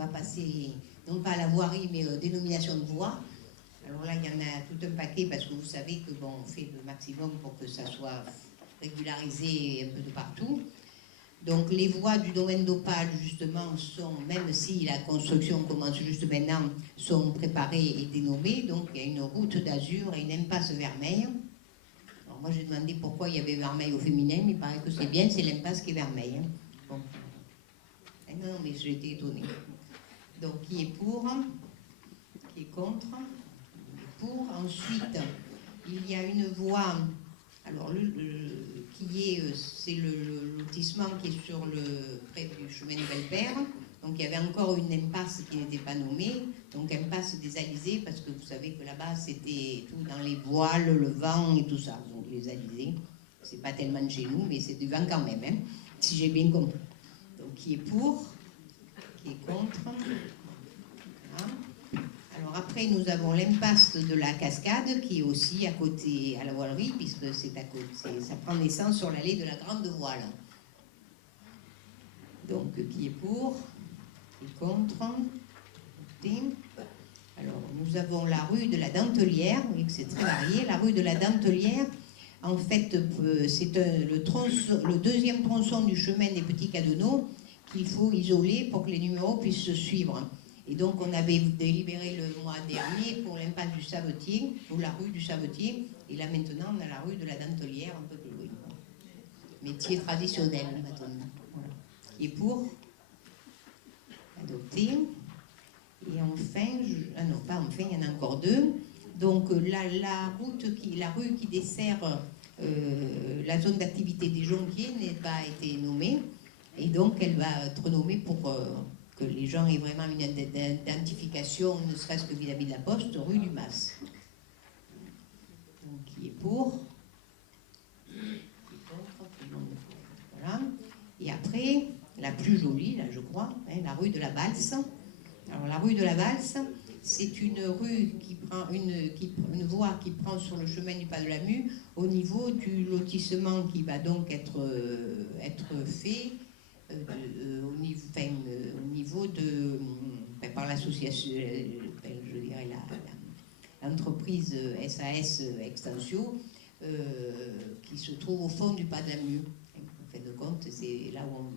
va passer, non pas à la voirie, mais dénomination de voie. Alors là, il y en a tout un paquet, parce que vous savez que bon, on fait le maximum pour que ça soit régularisé un peu de partout. Donc les voies du domaine d'Opale, justement, sont, même si la construction commence juste maintenant, sont préparées et dénommées. Donc il y a une route d'azur et une impasse vermeille. Alors moi j'ai demandé pourquoi il y avait vermeil au féminin, mais il paraît que c'est bien, c'est l'impasse qui est vermeille. Hein. Bon. Non, mais j'ai été étonnée. Donc qui est pour, qui est contre, pour. Ensuite, il y a une voie, alors c'est le lotissement qui est sur près du chemin de Belpère. Donc il y avait encore une impasse qui n'était pas nommée, donc impasse des Alizés, parce que vous savez que là-bas c'était tout dans les voiles, le vent et tout ça. Donc les Alizés, c'est pas tellement de chez nous, mais c'est du vent quand même, hein, si j'ai bien compris. Donc qui est pour, qui est contre. Voilà. Alors après, nous avons l'impasse de la Cascade, qui est aussi à côté, à la voilerie, puisque c'est à côté, ça prend naissance sur l'allée de la Grande Voile. Donc, qui est pour, qui est contre. Alors, nous avons la rue de la Dentelière, oui, c'est très varié. La rue de la Dentelière, en fait, c'est le deuxième tronçon du chemin des Petits Cadeneaux qu'il faut isoler pour que les numéros puissent se suivre. Et donc, on avait délibéré le mois dernier pour l'impasse du Savetier, ou la rue du Savetier. Et là, maintenant, on a la rue de la Dentelière, un peu plus loin. Métier traditionnel, maintenant. Voilà. Et pour adopter. Et enfin, non, pas enfin, il y en a encore deux. Donc, la rue qui dessert la zone d'activité des Jonquiers n'a pas été nommée. Et donc, elle va être nommée pour... que les gens aient vraiment une identification, ne serait-ce que vis-à-vis de la poste, rue du Mas. Donc, qui est pour, qui est contre, tout le monde. Voilà. Et après, la plus jolie, là, je crois, hein, la rue de la Valse. Alors, la rue de la Valse, c'est une rue qui prend une voie qui prend sur le chemin du Pas de la Mue au niveau du lotissement qui va donc être fait. Au niveau de, par l'association, je dirais l'entreprise SAS Extensio, qui se trouve au fond du Pas de la Mue. En fin de compte, c'est là où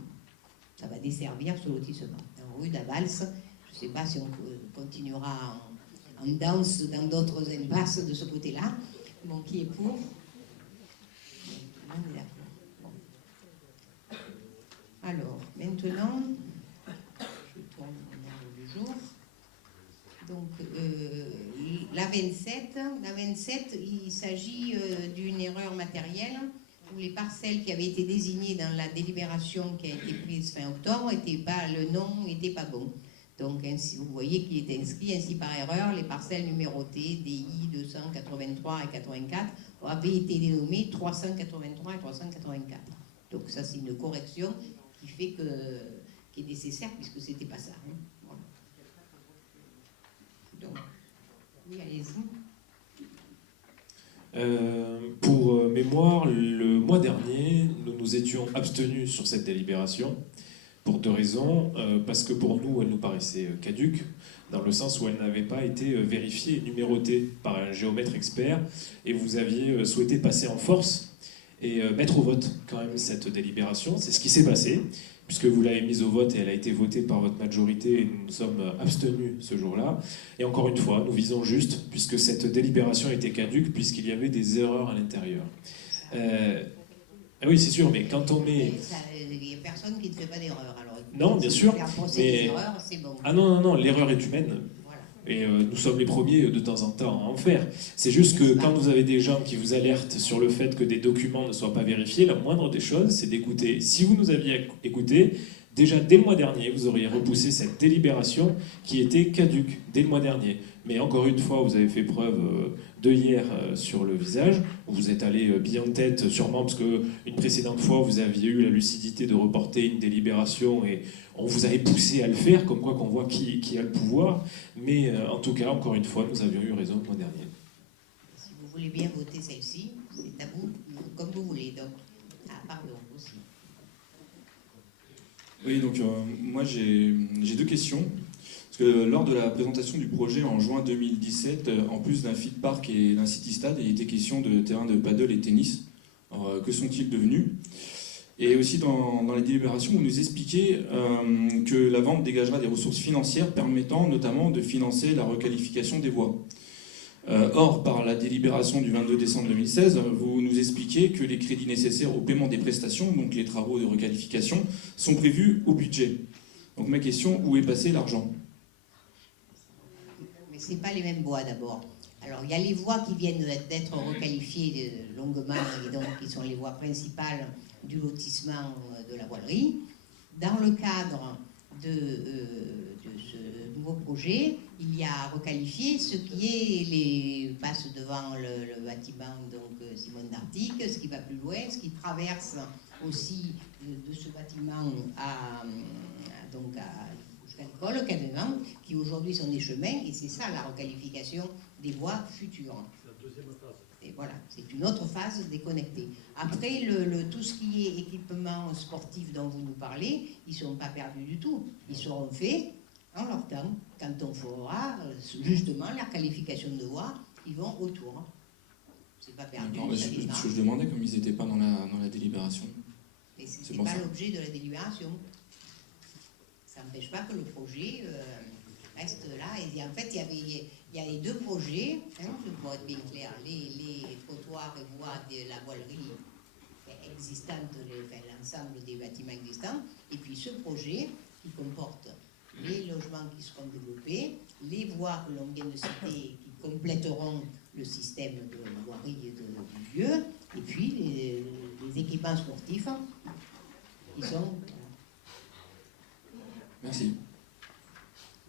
ça va desservir ce lotissement. En rue d'Avalse, je ne sais pas si on continuera en danse dans d'autres impasses de ce côté-là. Bon, qui est pour? On est d'accord. Alors, maintenant, je tourne au ordre du jour. Donc, la 27, il s'agit d'une erreur matérielle où les parcelles qui avaient été désignées dans la délibération qui a été prise fin octobre, le nom n'était pas bon. Donc, ainsi, vous voyez qu'il est inscrit ainsi par erreur, les parcelles numérotées DI 283 et 84 avaient été dénommées 383 et 384. Donc, ça, c'est une correction qui est nécessaire puisque c'était pas ça. Hein. Voilà. Donc, oui, allez-y. Pour mémoire, le mois dernier, nous nous étions abstenus sur cette délibération pour deux raisons. Parce que pour nous, elle nous paraissait caduque, dans le sens où elle n'avait pas été vérifiée et numérotée par un géomètre expert, et vous aviez souhaité passer en force et mettre au vote quand même cette délibération. C'est ce qui s'est passé, puisque vous l'avez mise au vote et elle a été votée par votre majorité et nous nous sommes abstenus ce jour-là. Et encore une fois, nous visons juste, puisque cette délibération était caduque, puisqu'il y avait des erreurs à l'intérieur. Oui, c'est sûr, mais quand on met... Il n'y a personne qui ne fait pas d'erreur. Alors, non, bien sûr. Mais... erreurs, c'est bon. Ah non, l'erreur est humaine. Et nous sommes les premiers de temps en temps à en faire. C'est juste que quand vous avez des gens qui vous alertent sur le fait que des documents ne soient pas vérifiés, la moindre des choses, c'est d'écouter. Si vous nous aviez écouté, déjà dès le mois dernier, vous auriez repoussé cette délibération qui était caduque dès le mois dernier. Mais encore une fois, vous avez fait preuve d'œillère sur le visage. Vous êtes allé bien en tête, sûrement parce qu'une précédente fois, vous aviez eu la lucidité de reporter une délibération et on vous avait poussé à le faire, comme quoi qu'on voit qui a le pouvoir. Mais en tout cas, encore une fois, nous avions eu raison le mois dernier. Si vous voulez bien voter celle-ci, c'est à vous, comme vous voulez. Donc, pardon, aussi. Oui, donc moi j'ai deux questions. Parce que lors de la présentation du projet en juin 2017, en plus d'un feed park et d'un city stade, il était question de terrains de paddle et tennis. Alors, que sont-ils devenus? Et aussi dans les délibérations, vous nous expliquez que la vente dégagera des ressources financières permettant notamment de financer la requalification des voies. Or, par la délibération du 22 décembre 2016, vous nous expliquez que les crédits nécessaires au paiement des prestations, donc les travaux de requalification, sont prévus au budget. Donc ma question, où est passé l'argent? Mais ce n'est pas les mêmes voies d'abord. Alors, il y a les voies qui viennent d'être requalifiées longuement, et donc qui sont les voies principales du lotissement de la voilerie. Dans le cadre de ce nouveau projet, il y a requalifié ce qui est les passes devant le bâtiment donc Simone d'Artic, ce qui va plus loin, ce qui traverse aussi de ce bâtiment jusqu'à l'école, quasiment, qui aujourd'hui sont des chemins, et c'est ça la requalification des voies futures. C'est la deuxième phase. Et voilà, c'est une autre phase déconnectée. Après, tout ce qui est équipement sportif dont vous nous parlez, ils ne sont pas perdus du tout. Ils seront faits en leur temps, quand on fera justement la qualification de voies, ils vont autour. C'est pas perdu. Ce que je demandais, comme ils n'étaient pas dans la délibération. Mais ce n'est pas l'objet de la délibération. Ça n'empêche pas que le projet reste là. Et en fait, il y avait deux projets, pour être bien clair, les trottoirs et voies de la voilerie existante, l'ensemble des bâtiments existants, et puis ce projet qui comporte les logements qui seront développés, les voies que l'on vient de citer qui compléteront le système de voirie du lieu, et puis les équipements sportifs qui sont... Merci.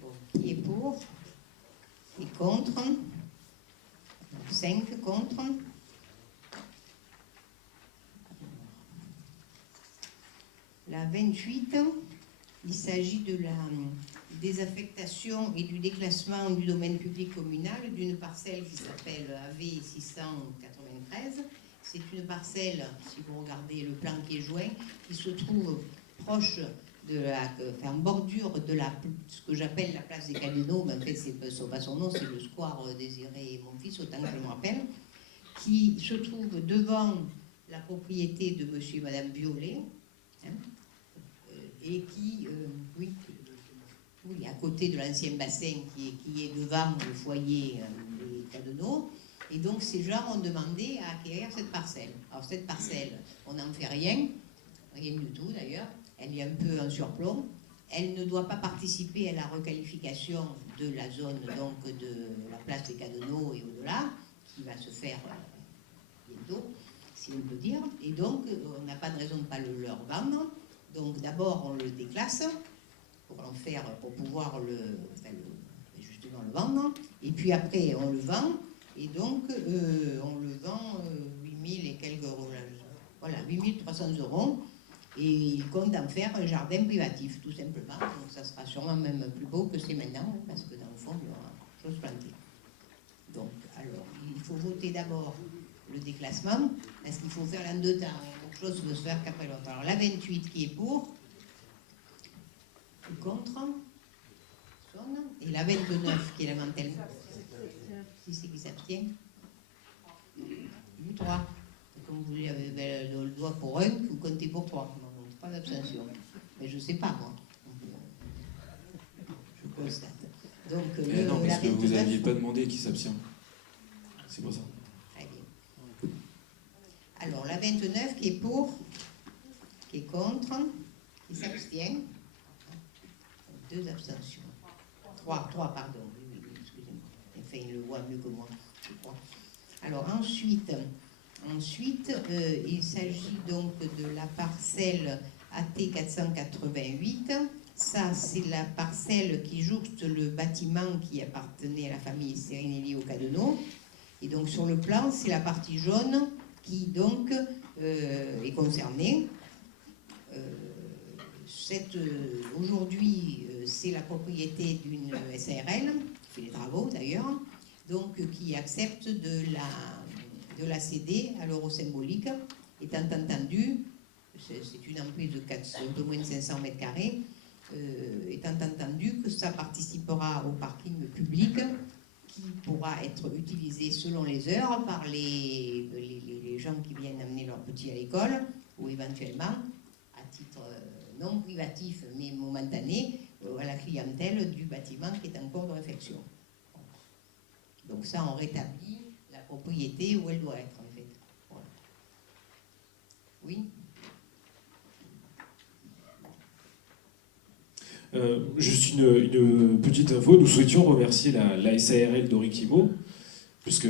Bon, qui est pour? Qui est contre? 5 contre. La 28, il s'agit de la désaffectation et du déclassement du domaine public communal d'une parcelle qui s'appelle AV 693. C'est une parcelle, si vous regardez le plan qui est joint, qui se trouve proche en bordure de ce que j'appelle la place des Cadeneaux, mais en fait, c'est pas son nom, c'est le square Désiré et mon fils, autant que je me rappelle, qui se trouve devant la propriété de monsieur et madame Violet, et qui, oui, à côté de l'ancien bassin qui est devant le foyer des Cadeneaux. Et donc, ces gens ont demandé à acquérir cette parcelle. Alors, cette parcelle, on n'en fait rien du tout d'ailleurs. Elle est un peu en surplomb. Elle ne doit pas participer à la requalification de la zone donc de la place des Cadeneaux et au-delà, qui va se faire bientôt, si on peut dire. Et donc, on n'a pas de raison de ne pas le leur vendre. Donc, d'abord, on le déclasse pour pouvoir justement le vendre. Et puis après, on le vend. Et donc, on le vend 8000 et quelques euros. Voilà, 8300 €. Et il compte en faire un jardin privatif, tout simplement. Donc ça sera sûrement même plus beau que c'est maintenant, parce que dans le fond, il y aura chose plantée. Donc, alors, il faut voter d'abord le déclassement, parce qu'il faut faire en deux temps. Quelque chose ne peut se faire qu'après l'autre. Alors, la 28 qui est pour, qui est contre, et la 29 qui est lamentellement. Qui c'est qui s'abstient? 3. Comme vous avez le doigt pour un, vous comptez pour 3. Donc, pas d'abstention. Mais je ne sais pas, moi. Je constate. Donc, non, parce que vous n'aviez pas demandé qui s'abstient. C'est pour ça. Très bien. Alors, la 29 qui est pour, qui est contre, qui s'abstient. 2 abstentions. 3, pardon. Oui, excusez-moi. Enfin, il le voit mieux que moi, je crois. Alors, ensuite, il s'agit donc de la parcelle AT 488. Ça, c'est la parcelle qui jouxte le bâtiment qui appartenait à la famille Serinelli au Cadeneaux. Et donc, sur le plan, c'est la partie jaune qui, donc, est concernée. Aujourd'hui, c'est la propriété d'une SARL, qui fait les travaux d'ailleurs, donc qui accepte de la céder à l'euro symbolique, étant entendu, c'est une emprise de un peu moins de 500 mètres carrés, étant entendu que ça participera au parking public qui pourra être utilisé selon les heures par les gens qui viennent amener leurs petits à l'école ou éventuellement, à titre non privatif mais momentané, à la clientèle du bâtiment qui est en cours de réfection. Donc ça, on rétablit la propriété où elle doit être en fait. Voilà. Oui. Juste une petite info, nous souhaitions remercier la SARL d'Orikimo, puisque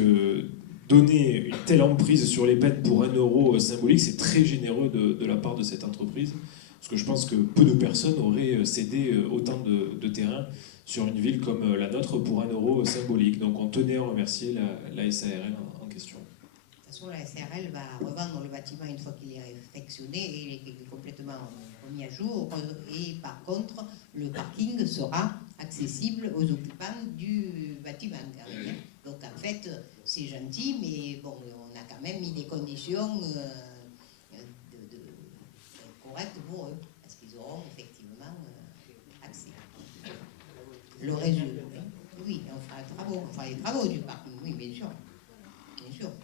donner une telle emprise sur les peines pour 1 euro symbolique, c'est très généreux de la part de cette entreprise, parce que je pense que peu de personnes auraient cédé autant de terrain sur une ville comme la nôtre pour 1 euro symbolique. Donc on tenait à remercier la SARL en question. De toute façon, la SARL va revendre le bâtiment une fois qu'il est réfectionné et il est complètement remis à jour. Et par contre, le parking sera accessible aux occupants du bâtiment. Donc en fait, c'est gentil, mais bon, on a quand même mis des conditions correctes pour eux, parce qu'ils auront effectivement accès. Le résultat, oui, on fera les travaux du parking, oui, bien sûr,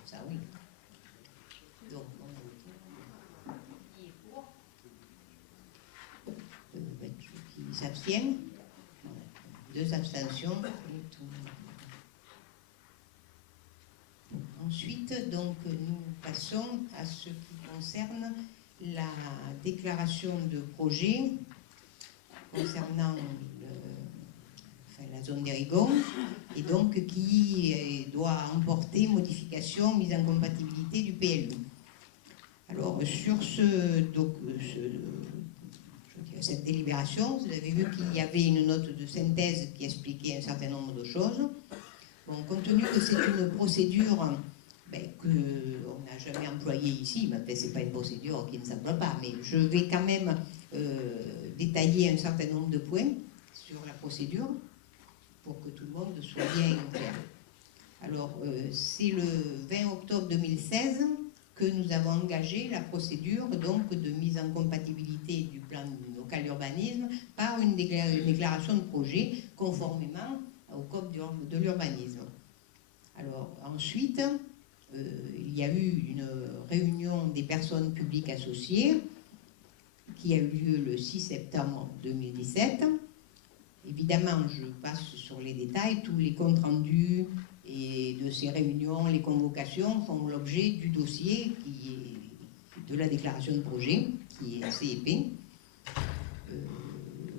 ça oui. Donc, qui s'abstiennent, 2 abstentions. Ensuite, donc, nous passons à ce qui concerne la déclaration de projet concernant la zone d'Érigon, et donc qui doit emporter modification, mise en compatibilité du PLU. Alors, sur cette délibération, vous avez vu qu'il y avait une note de synthèse qui expliquait un certain nombre de choses. Bon, compte tenu que c'est une procédure qu'on n'a jamais employée ici, mais ce n'est pas une procédure qui ne s'emploie pas, mais je vais quand même détailler un certain nombre de points sur la procédure pour que tout le monde soit bien clair. Alors, c'est le 20 octobre 2016 que nous avons engagé la procédure donc, de mise en compatibilité du plan local d'urbanisme par une déclaration de projet conformément au code de l'urbanisme. Alors, ensuite, il y a eu une réunion des personnes publiques associées qui a eu lieu le 6 septembre 2017. Évidemment, je passe sur les détails, tous les comptes rendus et de ces réunions, les convocations font l'objet du dossier qui est de la déclaration de projet, qui est assez épais.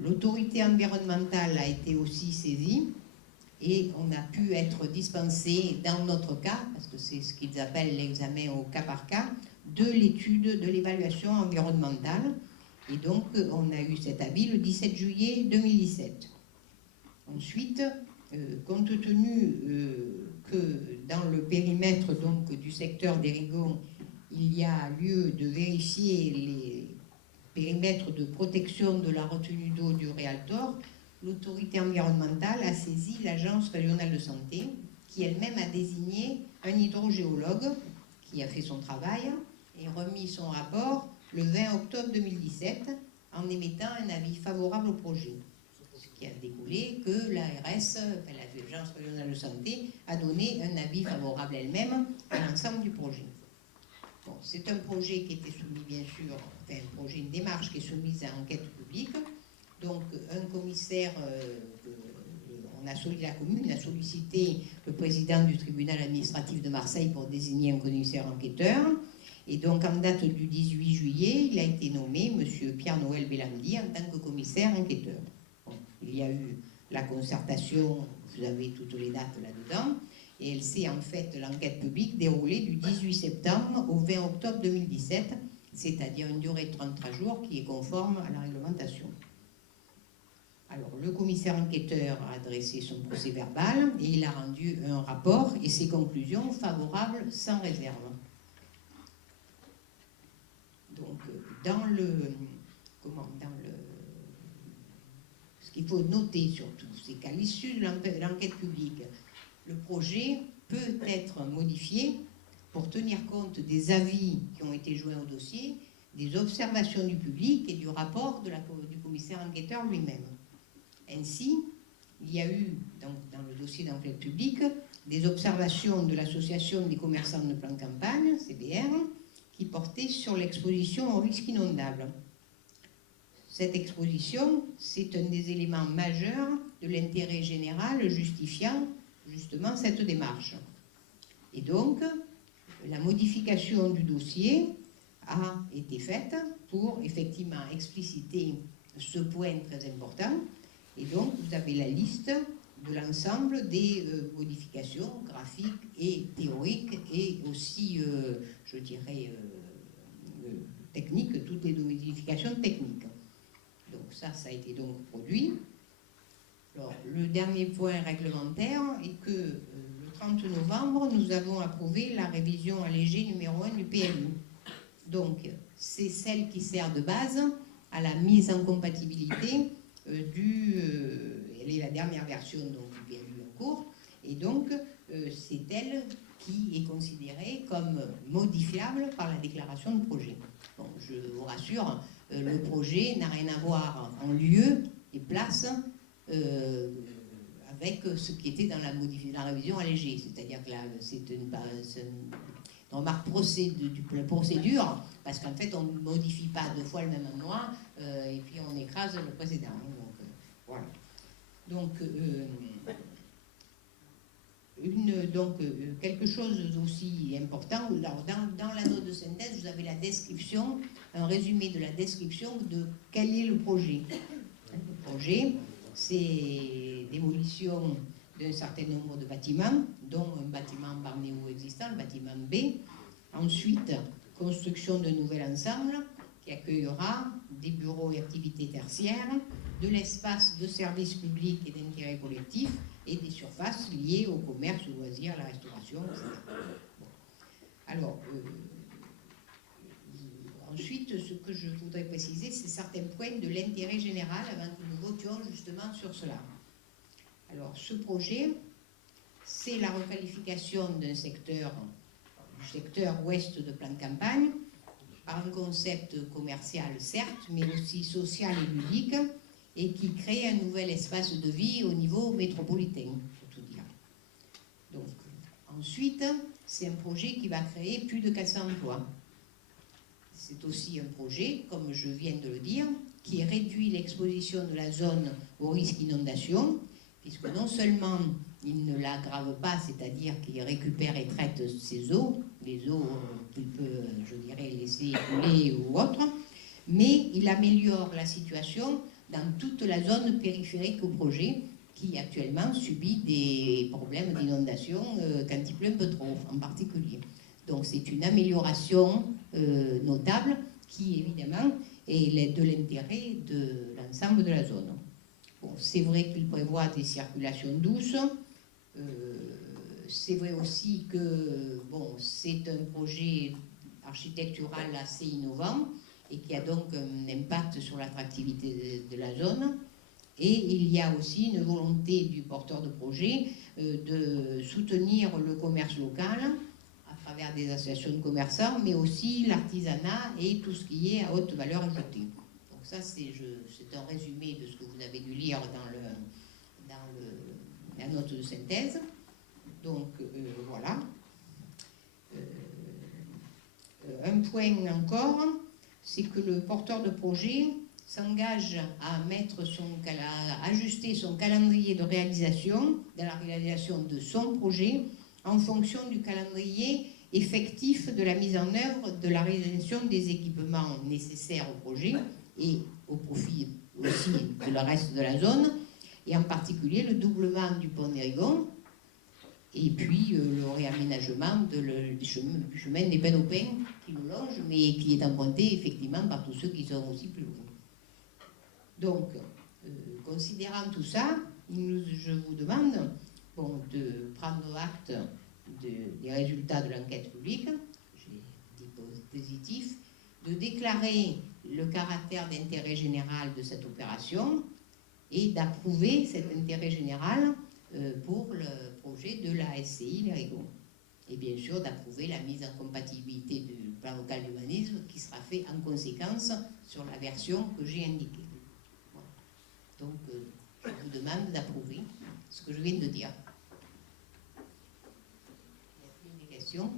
L'autorité environnementale a été aussi saisie et on a pu être dispensé, dans notre cas, parce que c'est ce qu'ils appellent l'examen au cas par cas, de l'étude de l'évaluation environnementale. Et donc, on a eu cet avis le 17 juillet 2017. Ensuite, compte tenu que dans le périmètre donc, du secteur d'Érigon, il y a lieu de vérifier les périmètres de protection de la retenue d'eau du Réaltor, l'autorité environnementale a saisi l'Agence régionale de santé, qui elle-même a désigné un hydrogéologue qui a fait son travail et remis son rapport le 20 octobre 2017 en émettant un avis favorable au projet. Ce qui a découlé que l'ARS, l'Agence régionale de santé, a donné un avis favorable elle-même à l'ensemble du projet. Bon, c'est un projet qui était soumis, bien sûr, une démarche qui est soumise à enquête publique. Donc, un commissaire, la commune a sollicité le président du tribunal administratif de Marseille pour désigner un commissaire enquêteur. Et donc, en date du 18 juillet, il a été nommé M. Pierre-Noël Bellamdi en tant que commissaire enquêteur. Bon, il y a eu la concertation, vous avez toutes les dates là-dedans, et elle s'est en fait, l'enquête publique, déroulée du 18 septembre au 20 octobre 2017, c'est-à-dire une durée de 33 jours qui est conforme à la réglementation. Alors, le commissaire enquêteur a adressé son procès verbal et il a rendu un rapport et ses conclusions favorables sans réserve. Donc, ce qu'il faut noter surtout, c'est qu'à l'issue de l'enquête publique, le projet peut être modifié pour tenir compte des avis qui ont été joints au dossier, des observations du public et du rapport du commissaire enquêteur lui-même. Ainsi, il y a eu, donc, dans le dossier d'enquête publique, des observations de l'Association des commerçants de plan de campagne, CBR, qui portaient sur l'exposition au risque inondable. Cette exposition, c'est un des éléments majeurs de l'intérêt général justifiant justement cette démarche. Et donc, la modification du dossier a été faite pour effectivement expliciter ce point très important. Et donc, vous avez la liste de l'ensemble des modifications graphiques et théoriques et aussi, je dirais, techniques, toutes les modifications techniques. Donc ça a été donc produit. Alors, le dernier point réglementaire est que le 30 novembre, nous avons approuvé la révision allégée numéro 1 du PLU. Donc, c'est celle qui sert de base à la mise en compatibilité elle est la dernière version donc, du PLU en cours, et donc c'est elle qui est considérée comme modifiable par la déclaration de projet. Bon, je vous rassure, le projet n'a rien à voir en lieu et place avec ce qui était dans la révision allégée, c'est-à-dire que là, c'est une remarque procédure, parce qu'en fait, on ne modifie pas deux fois le même endroit, et puis on écrase le précédent. Donc, voilà. Donc, quelque chose aussi important, alors dans la note de synthèse, vous avez la description, un résumé de la description de quel est le projet. Le projet, c'est démolition d'un certain nombre de bâtiments, dont un bâtiment balnéo existant, le bâtiment B. Ensuite, construction d'un nouvel ensemble qui accueillera des bureaux et activités tertiaires, de l'espace de services publics et d'intérêt collectif et des surfaces liées au commerce, aux loisirs, à la restauration, etc. Bon. Alors, ensuite, ce que je voudrais préciser, c'est certains points de l'intérêt général avant que nous votions justement sur cela. Alors, ce projet, c'est la requalification d'un secteur, du secteur ouest de plan de campagne, par un concept commercial, certes, mais aussi social et ludique, et qui crée un nouvel espace de vie au niveau métropolitain, pour tout dire. Donc, ensuite, c'est un projet qui va créer plus de 400 emplois. C'est aussi un projet, comme je viens de le dire, qui réduit l'exposition de la zone au risque d'inondation, puisque non seulement il ne l'aggrave pas, c'est-à-dire qu'il récupère et traite ses eaux, les eaux qu'il peut, je dirais, laisser couler ou autres, mais il améliore la situation dans toute la zone périphérique au projet, qui actuellement subit des problèmes d'inondation quand il pleut un peu trop, en particulier. Donc c'est une amélioration notable qui, évidemment, est de l'intérêt de l'ensemble de la zone. Bon, c'est vrai qu'il prévoit des circulations douces. C'est vrai aussi que bon, c'est un projet architectural assez innovant et qui a donc un impact sur l'attractivité de la zone. Et il y a aussi une volonté du porteur de projet de soutenir le commerce local à travers des associations de commerçants, mais aussi l'artisanat et tout ce qui est à haute valeur ajoutée. Donc ça, c'est un résumé de ce que vous avez dû lire dans la note de synthèse. Donc voilà. Un point encore, c'est que le porteur de projet s'engage à ajuster son calendrier de réalisation, dans la réalisation de son projet, en fonction du calendrier effectif de la mise en œuvre de la réalisation des équipements nécessaires au projet et au profit aussi de le reste de la zone, et en particulier le doublement du pont d'Érigon, et puis le réaménagement du chemin des Penopins qui nous longe, mais qui est emprunté effectivement par tous ceux qui sont aussi plus loin. Donc, considérant tout ça, je vous demande de prendre acte des résultats de l'enquête publique, j'ai dit positif, de déclarer le caractère d'intérêt général de cette opération et d'approuver cet intérêt général pour le projet de la SCI L'Érigon. et bien sûr d'approuver la mise en compatibilité du plan local d'urbanisme qui sera fait en conséquence sur la version que j'ai indiquée. Voilà. Donc, je vous demande d'approuver ce que je viens de dire. Il y a plus des questions?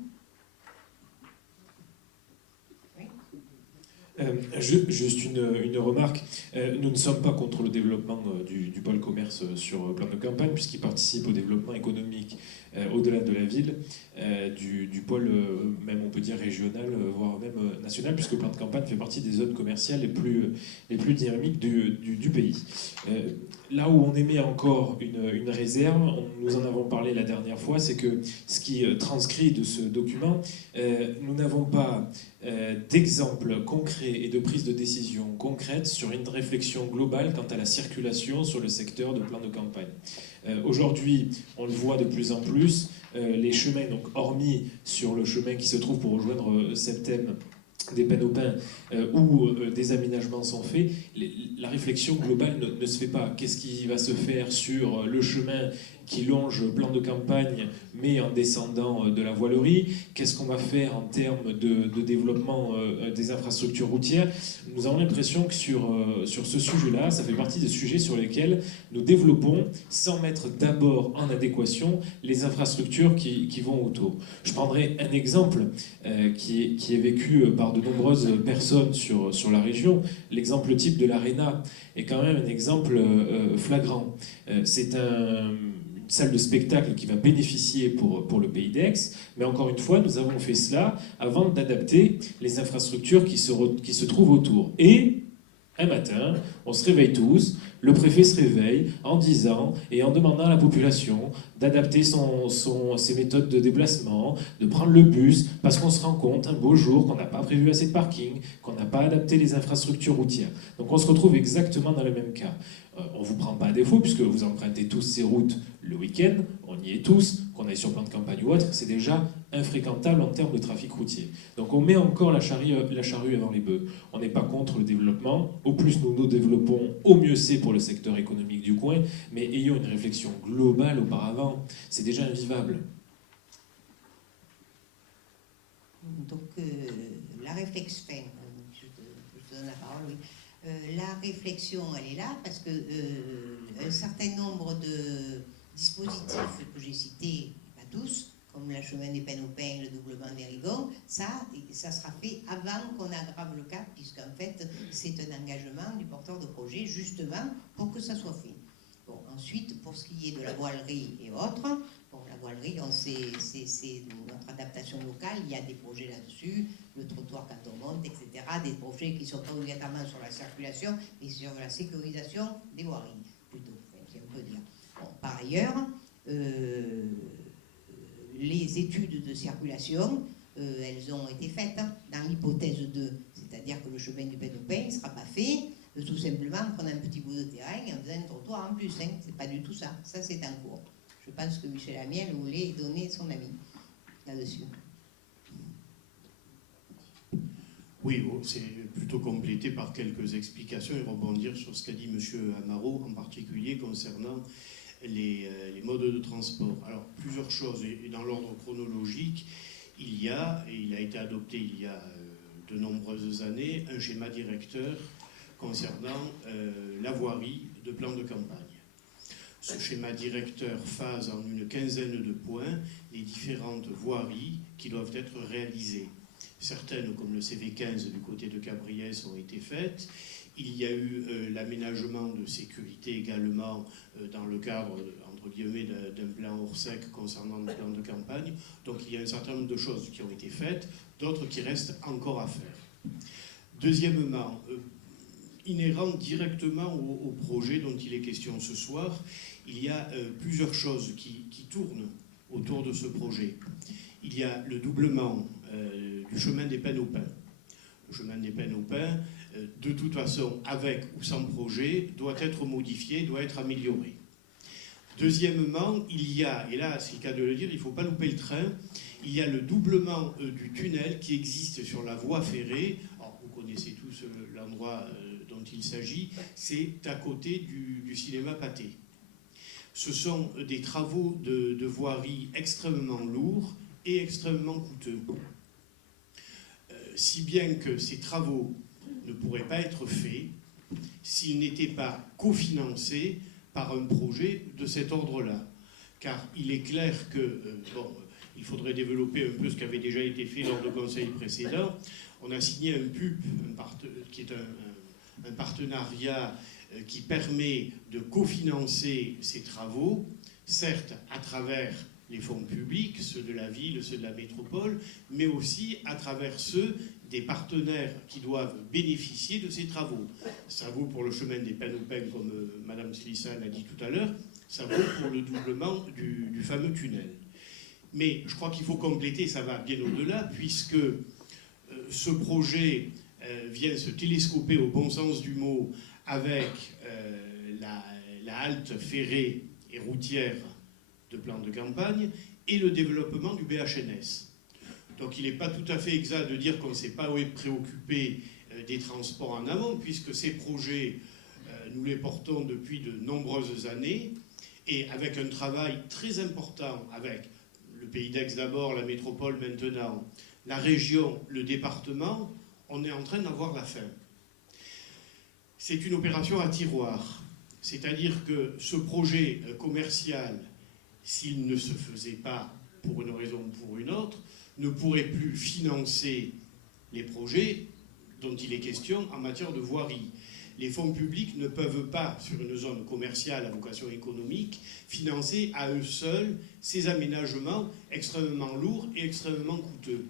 Juste une remarque, nous ne sommes pas contre le développement du pôle commerce sur plan de campagne, puisqu'il participe au développement économique au-delà de la ville, du pôle même on peut dire régional, voire même national, puisque le plan de campagne fait partie des zones commerciales les plus dynamiques du pays. Là où on émet encore une réserve, nous en avons parlé la dernière fois, c'est que ce qui transcrit de ce document, nous n'avons pas d'exemples concrets et de prise de décision concrète sur une réflexion globale quant à la circulation sur le secteur de plan de campagne. Aujourd'hui, on le voit de plus en plus, les chemins, donc hormis sur le chemin qui se trouve pour rejoindre Septem, des Penopins où des aménagements sont faits, la réflexion globale ne se fait pas. Qu'est-ce qui va se faire sur le chemin qui longe plan de campagne, mais en descendant de la voilerie? Qu'est-ce qu'on va faire en termes de développement des infrastructures routières? Nous avons l'impression que sur ce sujet-là, ça fait partie des sujets sur lesquels nous développons sans mettre d'abord en adéquation les infrastructures qui vont autour. Je prendrai un exemple qui est vécu par de nombreuses personnes sur la région. L'exemple type de l'Arena est quand même un exemple flagrant. C'est une salle de spectacle qui va bénéficier pour le Pays d'Aix, mais encore une fois, nous avons fait cela avant d'adapter les infrastructures qui se trouvent autour. Et un matin, on se réveille tous, le préfet se réveille en disant et en demandant à la population d'adapter ses méthodes de déplacement, de prendre le bus, parce qu'on se rend compte un beau jour qu'on n'a pas prévu assez de parking, qu'on n'a pas adapté les infrastructures routières. Donc on se retrouve exactement dans le même cas. On ne vous prend pas à défaut, puisque vous empruntez tous ces routes le week-end, on y est tous, qu'on aille sur plan de campagne ou autre, c'est déjà infréquentable en termes de trafic routier. Donc on met encore la charrue avant les bœufs. On n'est pas contre le développement, au plus nous développons, au mieux c'est pour le secteur économique du coin, mais ayons une réflexion globale auparavant, c'est déjà invivable. Donc la réflexion, je te donne la parole, oui. La réflexion, elle est là parce que un certain nombre de dispositifs que j'ai cités, pas tous, comme la chemin des Penopins, le doublement des Rigons, ça sera fait avant qu'on aggrave le cap, puisqu'en fait, c'est un engagement du porteur de projet, justement, pour que ça soit fait. Bon, ensuite, pour ce qui est de la voilerie et autres, bon, la voilerie, c'est notre adaptation locale, il y a des projets là-dessus, le trottoir quand on monte, etc., des projets qui ne sont pas obligatoirement sur la circulation, mais sur la sécurisation des voiries, plutôt, si on peut dire. Bon, par ailleurs, les études de circulation, elles ont été faites dans l'hypothèse 2, c'est-à-dire que le chemin du Penopin ne sera pas fait tout simplement en prenant un petit bout de terrain et en faisant un trottoir en plus. Hein. C'est pas du tout ça. Ça, c'est en cours. Je pense que Michel Amiel voulait donner son avis là-dessus. Oui, c'est plutôt complété par quelques explications et rebondir sur ce qu'a dit M. Amaro, en particulier concernant les modes de transport. Alors, plusieurs choses. Et dans l'ordre chronologique, il a été adopté il y a de nombreuses années, un schéma directeur concernant la voirie de plan de campagne. Ce schéma directeur phase en une quinzaine de points les différentes voiries qui doivent être réalisées. Certaines, comme le CV15 du côté de Cabriès, ont été faites. Il y a eu l'aménagement de sécurité également dans le cadre, entre guillemets, d'un plan Orsec concernant le plan de campagne. Donc il y a un certain nombre de choses qui ont été faites, d'autres qui restent encore à faire. Deuxièmement, inhérent directement au projet dont il est question ce soir, il y a plusieurs choses qui tournent autour de ce projet. Il y a le doublement du chemin des Penopins. Le chemin des Penopins, de toute façon, avec ou sans projet, doit être modifié, doit être amélioré. Deuxièmement, il y a, et là c'est le cas de le dire, il ne faut pas louper le train, il y a le doublement du tunnel qui existe sur la voie ferrée. Alors, vous connaissez tous l'endroit dont il s'agit, c'est à côté du cinéma Pathé. Ce sont des travaux de voirie extrêmement lourds et extrêmement coûteux. Si bien que ces travaux ne pourraient pas être faits s'ils n'étaient pas cofinancés par un projet de cet ordre-là. Car il est clair que, il faudrait développer un peu ce qui avait déjà été fait lors du conseil précédent. On a signé un PUP, qui est un partenariat qui permet de cofinancer ces travaux, certes à travers les fonds publics, ceux de la ville, ceux de la métropole, mais aussi à travers ceux des partenaires qui doivent bénéficier de ces travaux. Ça vaut pour le chemin des Penopens, comme Mme Slissa l'a dit tout à l'heure, ça vaut pour le doublement du fameux tunnel. Mais je crois qu'il faut compléter, ça va bien au-delà, puisque ce projet vient se télescoper au bon sens du mot avec la halte ferrée et routière de plan de campagne et le développement du BHNS. Donc il n'est pas tout à fait exact de dire qu'on ne s'est pas préoccupé des transports en amont, puisque ces projets, nous les portons depuis de nombreuses années, et avec un travail très important avec le Pays d'Aix d'abord, la métropole maintenant, la région, le département, on est en train d'avoir la fin. C'est une opération à tiroir, c'est-à-dire que ce projet commercial, s'il ne se faisait pas pour une raison ou pour une autre, ne pourrait plus financer les projets dont il est question en matière de voirie. Les fonds publics ne peuvent pas, sur une zone commerciale à vocation économique, financer à eux seuls ces aménagements extrêmement lourds et extrêmement coûteux.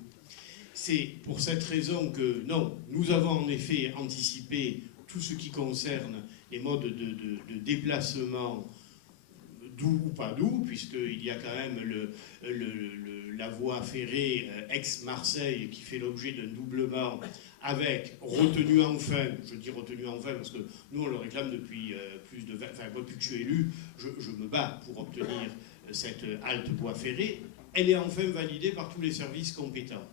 C'est pour cette raison que, non, nous avons en effet anticipé tout ce qui concerne les modes de déplacement doux ou pas doux, puisqu'il y a quand même la voie ferrée Aix-Marseille qui fait l'objet d'un doublement avec retenue enfin, je dis retenue enfin parce que nous on le réclame depuis plus de 20, enfin depuis que je suis élu, je me bats pour obtenir cette halte voie ferrée, elle est enfin validée par tous les services compétents.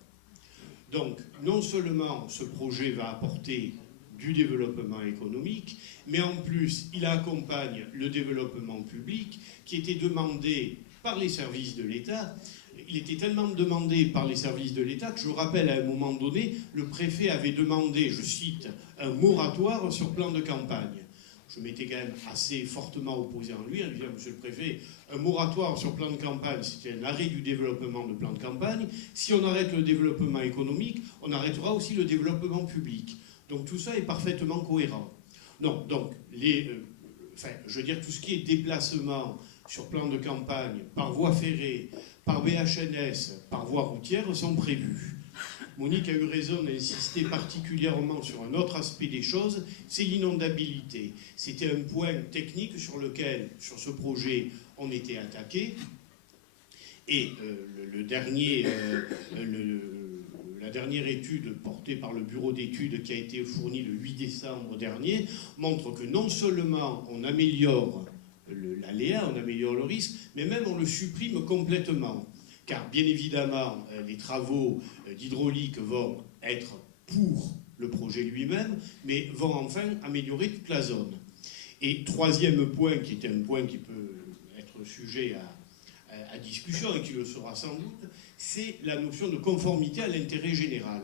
Donc non seulement ce projet va apporter du développement économique, mais en plus, il accompagne le développement public qui était demandé par les services de l'État. Il était tellement demandé par les services de l'État que je rappelle à un moment donné, le préfet avait demandé, je cite, un moratoire sur plan de campagne. Je m'étais quand même assez fortement opposé en lui, en disant, monsieur le préfet, un moratoire sur plan de campagne, c'était un arrêt du développement de plan de campagne. Si on arrête le développement économique, on arrêtera aussi le développement public. Donc tout ça est parfaitement cohérent. Non, donc, je veux dire, tout ce qui est déplacement sur plan de campagne, par voie ferrée, par BHNS, par voie routière, sont prévus. Monique a eu raison d'insister particulièrement sur un autre aspect des choses, c'est l'inondabilité. C'était un point technique sur lequel, sur ce projet, on était attaqué. Et la dernière étude portée par le bureau d'études qui a été fournie le 8 décembre dernier montre que non seulement on améliore l'aléa, on améliore le risque, mais même on le supprime complètement. Car bien évidemment, les travaux d'hydraulique vont être pour le projet lui-même, mais vont enfin améliorer toute la zone. Et troisième point, qui est un point qui peut être sujet à discussion et qui le sera sans doute, c'est la notion de conformité à l'intérêt général.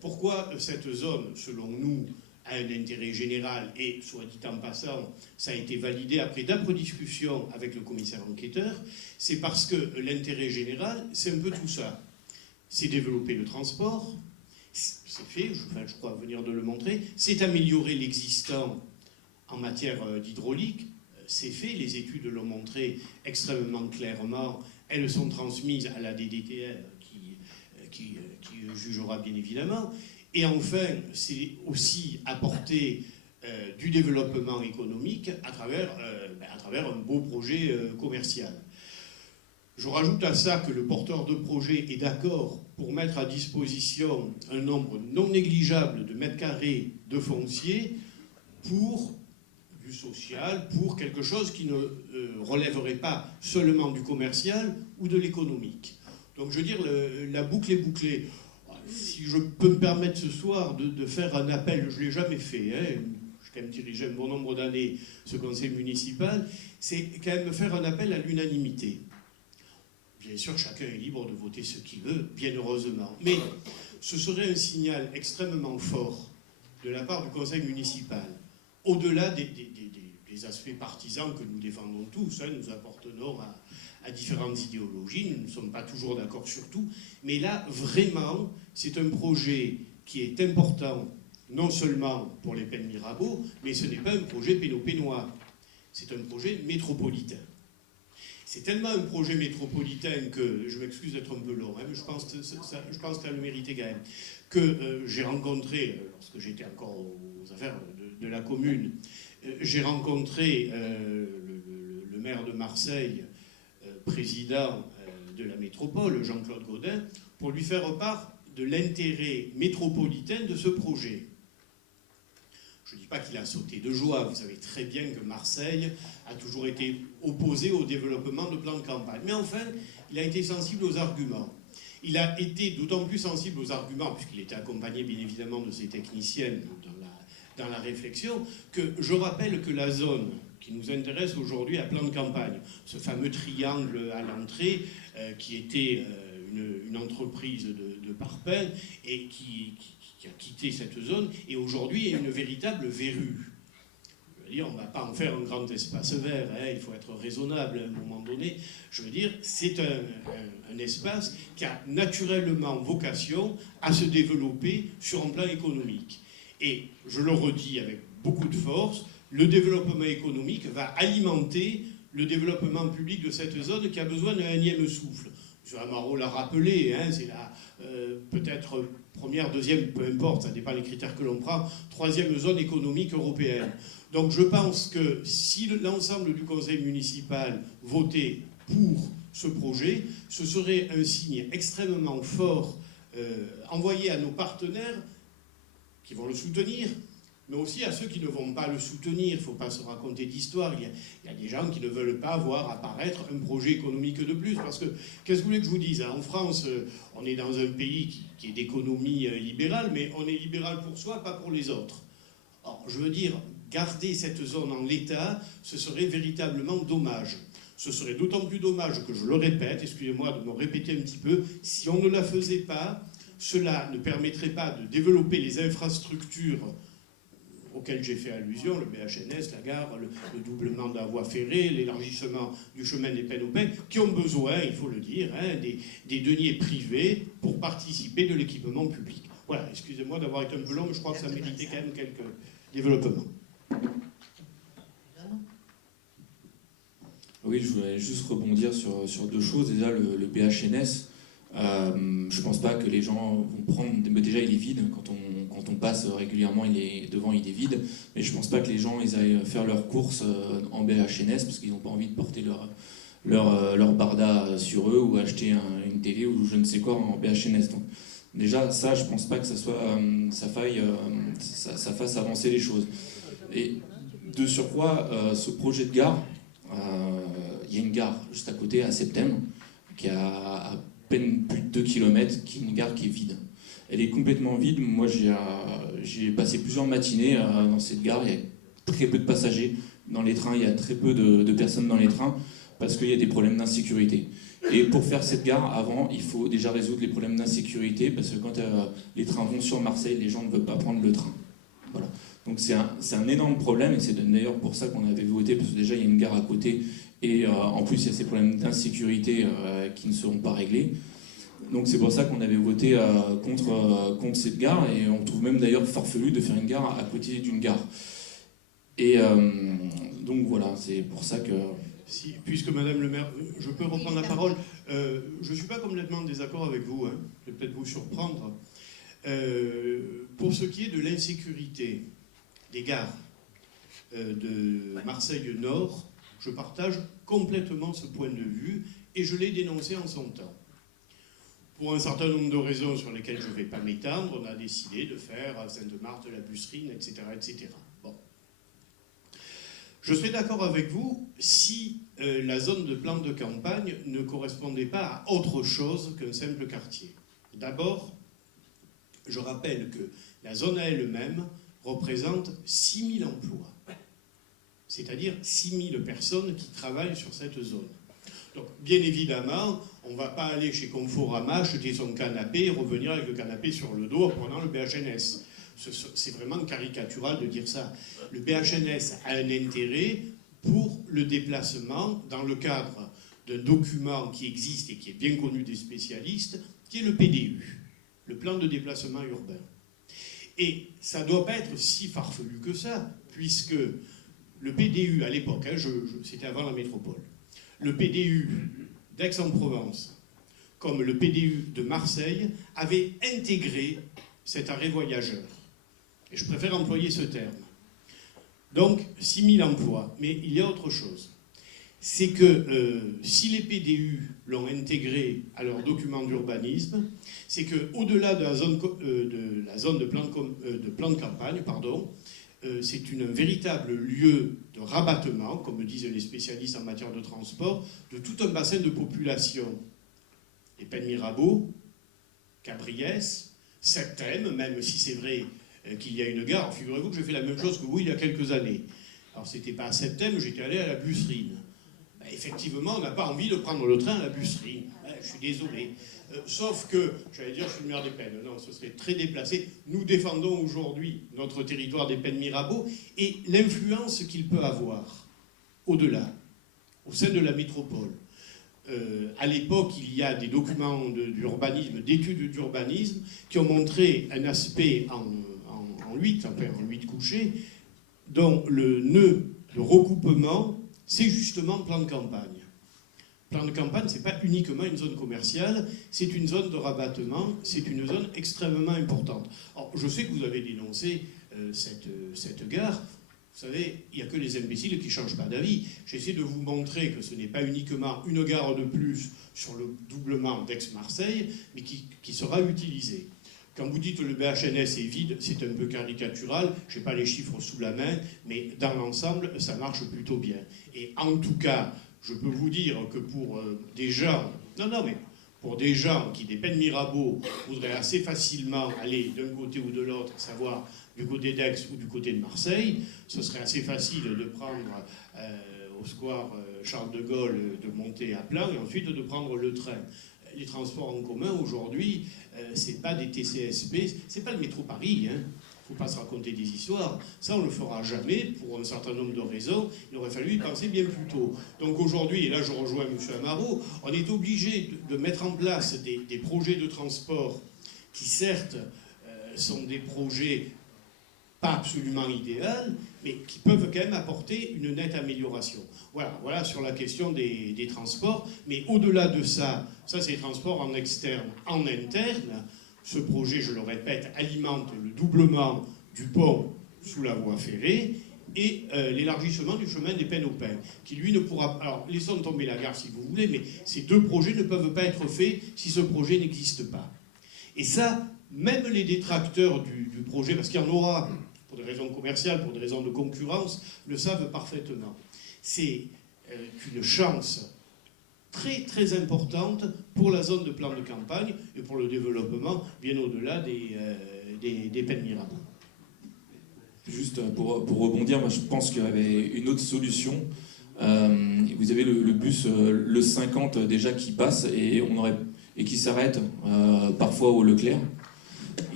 Pourquoi cette zone, selon nous, a un intérêt général et, soit dit en passant, ça a été validé après d'âpres discussions avec le commissaire enquêteur, c'est parce que l'intérêt général, c'est un peu tout ça. C'est développer le transport, c'est fait, je crois venir de le montrer, c'est améliorer l'existant en matière d'hydraulique, c'est fait, les études l'ont montré extrêmement clairement, elles sont transmises à la DDTL qui jugera bien évidemment. Et enfin, c'est aussi apporter du développement économique à travers un beau projet commercial. Je rajoute à ça que le porteur de projet est d'accord pour mettre à disposition un nombre non négligeable de mètres carrés de foncier pour du social, pour quelque chose qui ne relèverait pas seulement du commercial ou de l'économique. Donc je veux dire, la boucle est bouclée. Si je peux me permettre ce soir de faire un appel, je ne l'ai jamais fait, hein, j'ai quand même dirigé un bon nombre d'années ce conseil municipal, c'est quand même faire un appel à l'unanimité. Bien sûr, chacun est libre de voter ce qu'il veut, bien heureusement. Mais ce serait un signal extrêmement fort de la part du conseil municipal, au-delà des aspects partisans que nous défendons tous. Nous appartenons à différentes idéologies, nous ne sommes pas toujours d'accord sur tout. Mais là, vraiment, c'est un projet qui est important, non seulement pour les Pennes Mirabeau, mais ce n'est pas un projet péno-pénois. C'est un projet métropolitain. C'est tellement un projet métropolitain que, je m'excuse d'être un peu long, mais je pense que ça le méritait quand même, que j'ai rencontré, lorsque j'étais encore aux affaires de la commune, j'ai rencontré le maire de Marseille, président de la métropole, Jean-Claude Gaudin, pour lui faire part de l'intérêt métropolitain de ce projet. Je ne dis pas qu'il a sauté de joie, vous savez très bien que Marseille a toujours été opposé au développement de plans de campagne. Mais enfin, il a été sensible aux arguments. Il a été d'autant plus sensible aux arguments, puisqu'il était accompagné bien évidemment de ses techniciennes dans la réflexion, que je rappelle que la zone qui nous intéresse aujourd'hui à plan de campagne, ce fameux triangle à l'entrée qui était une entreprise de parpaing et qui a quitté cette zone, et aujourd'hui est une véritable verrue. Je veux dire, on ne va pas en faire un grand espace vert, il faut être raisonnable à un moment donné. Je veux dire, c'est un espace qui a naturellement vocation à se développer sur un plan économique. Et je le redis avec beaucoup de force, le développement économique va alimenter le développement public de cette zone qui a besoin d'un énième souffle. M. Amaro l'a rappelé, c'est la peut-être première, deuxième, peu importe, ça dépend des critères que l'on prend, troisième zone économique européenne. Donc je pense que si l'ensemble du conseil municipal votait pour ce projet, ce serait un signe extrêmement fort envoyé à nos partenaires qui vont le soutenir, mais aussi à ceux qui ne vont pas le soutenir. Il ne faut pas se raconter d'histoire. Il y a des gens qui ne veulent pas voir apparaître un projet économique de plus. Parce que, qu'est-ce que vous voulez que je vous dise? En France, on est dans un pays qui est d'économie libérale, mais on est libéral pour soi, pas pour les autres. Or, je veux dire, garder cette zone en l'état, ce serait véritablement dommage. Ce serait d'autant plus dommage que, je le répète, excusez-moi de me répéter un petit peu, si on ne la faisait pas, cela ne permettrait pas de développer les infrastructures auxquels j'ai fait allusion, le BHNS, la gare, le doublement de la voie ferrée, l'élargissement du chemin des Pennes aux Pins, qui ont besoin, il faut le dire, des deniers privés pour participer de l'équipement public. Voilà, excusez-moi d'avoir été un peu long, mais je crois que ça méritait quand même quelques développements. Oui, je voulais juste rebondir sur deux choses. Déjà, le BHNS, je pense pas que les gens vont prendre... Déjà, il est vide. Quand on passe régulièrement, il est vide. Mais je pense pas que les gens ils aillent faire leurs courses en BHNS parce qu'ils n'ont pas envie de porter leur barda sur eux ou acheter une télé ou je ne sais quoi en BHNS. Donc, déjà, ça, je pense pas que ça fasse avancer les choses. Et de surcroît, ce projet de gare, il y a une gare juste à côté, à Septem, qui a à peine plus de 2 km, qui est une gare qui est vide. Elle est complètement vide. Moi, j'ai passé plusieurs matinées dans cette gare. Il y a très peu de passagers dans les trains. Il y a très peu de personnes dans les trains parce qu'il y a des problèmes d'insécurité. Et pour faire cette gare, avant, il faut déjà résoudre les problèmes d'insécurité parce que quand les trains vont sur Marseille, les gens ne veulent pas prendre le train. Voilà. Donc c'est un énorme problème et c'est d'ailleurs pour ça qu'on avait voté parce que déjà il y a une gare à côté et en plus il y a ces problèmes d'insécurité qui ne seront pas réglés. Donc c'est pour ça qu'on avait voté contre cette gare et on trouve même d'ailleurs farfelu de faire une gare à côté d'une gare. Et donc voilà, c'est pour ça que... Si, puisque Madame le maire, je peux reprendre la parole. Je ne suis pas complètement en désaccord avec vous, je vais peut-être vous surprendre. Pour ce qui est de l'insécurité des gares de Marseille-Nord, je partage complètement ce point de vue et je l'ai dénoncé en son temps. Pour un certain nombre de raisons sur lesquelles je ne vais pas m'étendre, on a décidé de faire Sainte-Marthe, la Busserine, etc., etc. Bon. Je suis d'accord avec vous si la zone de plan de campagne ne correspondait pas à autre chose qu'un simple quartier. D'abord, je rappelle que la zone à elle-même représente 6 000 emplois, c'est-à-dire 6 000 personnes qui travaillent sur cette zone. Donc, bien évidemment, on ne va pas aller chez Conforama, acheter son canapé et revenir avec le canapé sur le dos en prenant le BHNS. C'est vraiment caricatural de dire ça. Le BHNS a un intérêt pour le déplacement dans le cadre d'un document qui existe et qui est bien connu des spécialistes, qui est le PDU, le plan de déplacement urbain. Et ça ne doit pas être si farfelu que ça, puisque le PDU à l'époque, hein, c'était avant la métropole, le PDU d'Aix-en-Provence, comme le PDU de Marseille, avait intégré cet arrêt voyageur. Et je préfère employer ce terme. Donc, 6 000 emplois. Mais il y a autre chose. C'est que si les PDU l'ont intégré à leur document d'urbanisme, c'est qu'au-delà de la zone de plan de campagne, c'est un véritable lieu de rabattement, comme disent les spécialistes en matière de transport, de tout un bassin de population. Les Pennes-Mirabeau, Cabriès, Septème, même si c'est vrai qu'il y a une gare. Figurez-vous que j'ai fait la même chose que vous il y a quelques années. Alors, c'était pas à Septème, j'étais allé à la Busserine. Ben, effectivement, on n'a pas envie de prendre le train à la Busserine. Ben, je suis désolé. Sauf que, j'allais dire, je suis le maire des Pennes. Non, ce serait très déplacé. Nous défendons aujourd'hui notre territoire des Pennes-Mirabeau et l'influence qu'il peut avoir au-delà, au sein de la métropole. À l'époque, il y a des documents d'urbanisme, d'études d'urbanisme, qui ont montré un aspect en 8 couchés, dont le nœud de recoupement, c'est justement le plan de campagne. Plan de campagne, ce n'est pas uniquement une zone commerciale, c'est une zone de rabattement, c'est une zone extrêmement importante. Alors, je sais que vous avez dénoncé cette gare. Vous savez, il n'y a que les imbéciles qui ne changent pas d'avis. J'essaie de vous montrer que ce n'est pas uniquement une gare de plus sur le doublement d'Aix-Marseille, mais qui sera utilisée. Quand vous dites que le BHNS est vide, c'est un peu caricatural. Je n'ai pas les chiffres sous la main, mais dans l'ensemble, ça marche plutôt bien. Et en tout cas, je peux vous dire que pour des gens... pour des gens qui, des Pennes-Mirabeau, voudraient assez facilement aller d'un côté ou de l'autre, savoir du côté d'Aix ou du côté de Marseille, ce serait assez facile de prendre au square Charles de Gaulle, de monter à Plan et ensuite de prendre le train. Les transports en commun aujourd'hui, c'est pas des TCSP, c'est pas le métro Paris, hein. Il ne faut pas se raconter des histoires. Ça, on ne le fera jamais pour un certain nombre de raisons. Il aurait fallu y penser bien plus tôt. Donc aujourd'hui, et là je rejoins M. Amaro, on est obligé de mettre en place des projets de transport qui, certes, sont des projets pas absolument idéaux, mais qui peuvent quand même apporter une nette amélioration. Voilà sur la question des transports. Mais au-delà de ça c'est les transports en externe. En interne, ce projet, je le répète, alimente le doublement du pont sous la voie ferrée et l'élargissement du chemin des Pennes au Pin, qui lui ne pourra... Alors, laissons tomber la gare si vous voulez, mais ces deux projets ne peuvent pas être faits si ce projet n'existe pas. Et ça, même les détracteurs du projet, parce qu'il y en aura pour des raisons commerciales, pour des raisons de concurrence, le savent parfaitement. C'est une chance très très importante pour la zone de plan de campagne et pour le développement bien au-delà des Pennes-Mirabeau. Juste pour rebondir, moi je pense qu'il y avait une autre solution. Vous avez le bus, le 50 déjà qui passe et qui s'arrête parfois au Leclerc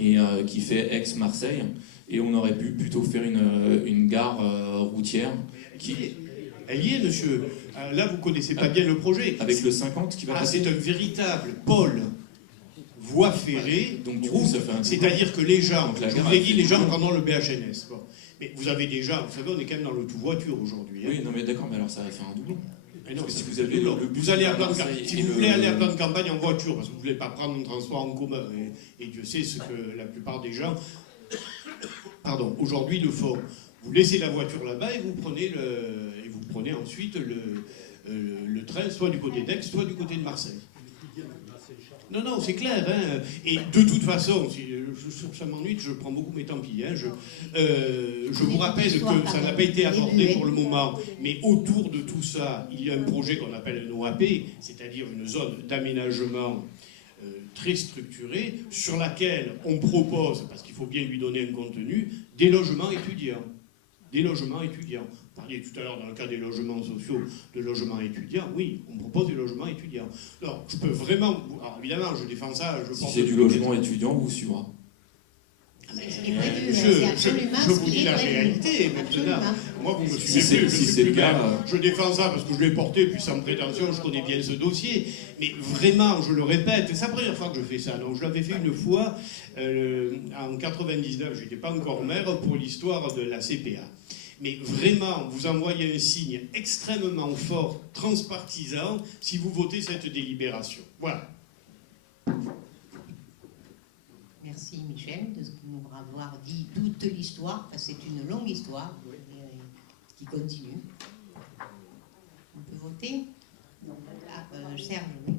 et qui fait Aix-Marseille. Et on aurait pu plutôt faire une gare routière qui... Elle y est, monsieur. Là, vous ne connaissez pas bien le projet. Avec le 50 qui va passer. C'est un véritable pôle voie ferrée. Donc du coup, ça fait un... C'est-à-dire que les gens, je vous l'ai dit, les gens prendront le BHNS. Quoi. Mais vous avez déjà, vous savez, on est quand même dans le tout voiture aujourd'hui. Hein. Oui, non mais d'accord, mais alors ça va faire un doublon. Mais non, parce que si vous avez le bus, vous allez à plan de campagne. Si vous voulez aller à plan de campagne en voiture, parce que vous ne voulez pas prendre un transport en commun, et Dieu sait ce que la plupart des gens, aujourd'hui le font. Vous laissez la voiture là-bas et vous prenez ensuite le train, soit du côté d'Aix, soit du côté de Marseille. Non, c'est clair. Hein. Et de toute façon, si ça m'ennuie, je prends beaucoup mes tant pis. Hein. Je vous rappelle que ça n'a pas été abordé pour le moment, mais autour de tout ça, il y a un projet qu'on appelle un OAP, c'est-à-dire une zone d'aménagement très structurée, sur laquelle on propose, parce qu'il faut bien lui donner un contenu, des logements étudiants. des logements étudiants. Vous parliez tout à l'heure, dans le cas des logements sociaux, de logements étudiants. Oui, on propose des logements étudiants. Alors, je peux vraiment... Alors, évidemment, je défends ça... Si c'est du logement étudiant, on vous suivra. C'est ce qui est prévu, Je c'est absolument vous ce qui dis est la prévu. réalité maintenant. Absolument. Moi, vous me Si suivez plus, c'est je suis le plus cas, même. Je défends ça parce que je l'ai porté, puis sans prétention, je connais bien ce dossier. Mais vraiment, je le répète, c'est la première fois que je fais ça. Donc, je l'avais fait une fois en 99, je n'étais pas encore maire, pour l'histoire de la CPA. Mais vraiment, vous envoyez un signe extrêmement fort, transpartisan, si vous votez cette délibération. Voilà. Merci Michel de nous avoir dit toute l'histoire, parce que c'est une longue histoire qui continue. On peut voter? Serge, oui.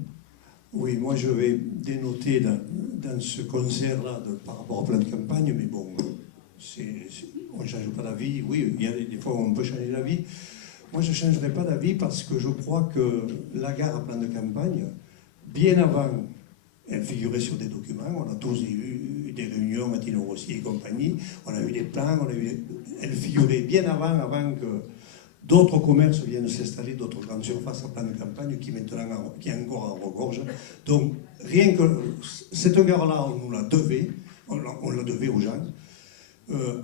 Oui, moi je vais dénoter dans ce concert-là par rapport au plan de campagne, mais bon, on ne change pas d'avis. Oui, il y a des fois où on peut changer d'avis. Moi je ne changerai pas d'avis parce que je crois que la gare à plan de campagne, bien avant, elle figurait sur des documents, on a tous eu des réunions, Mathilde Rossi et compagnie, on a eu des plans, elle figurait bien avant que d'autres commerces viennent s'installer, d'autres grandes surfaces à plan de campagne qui maintenant qui est encore en regorge. Donc rien que cette gare-là, on nous la devait, on la devait aux gens.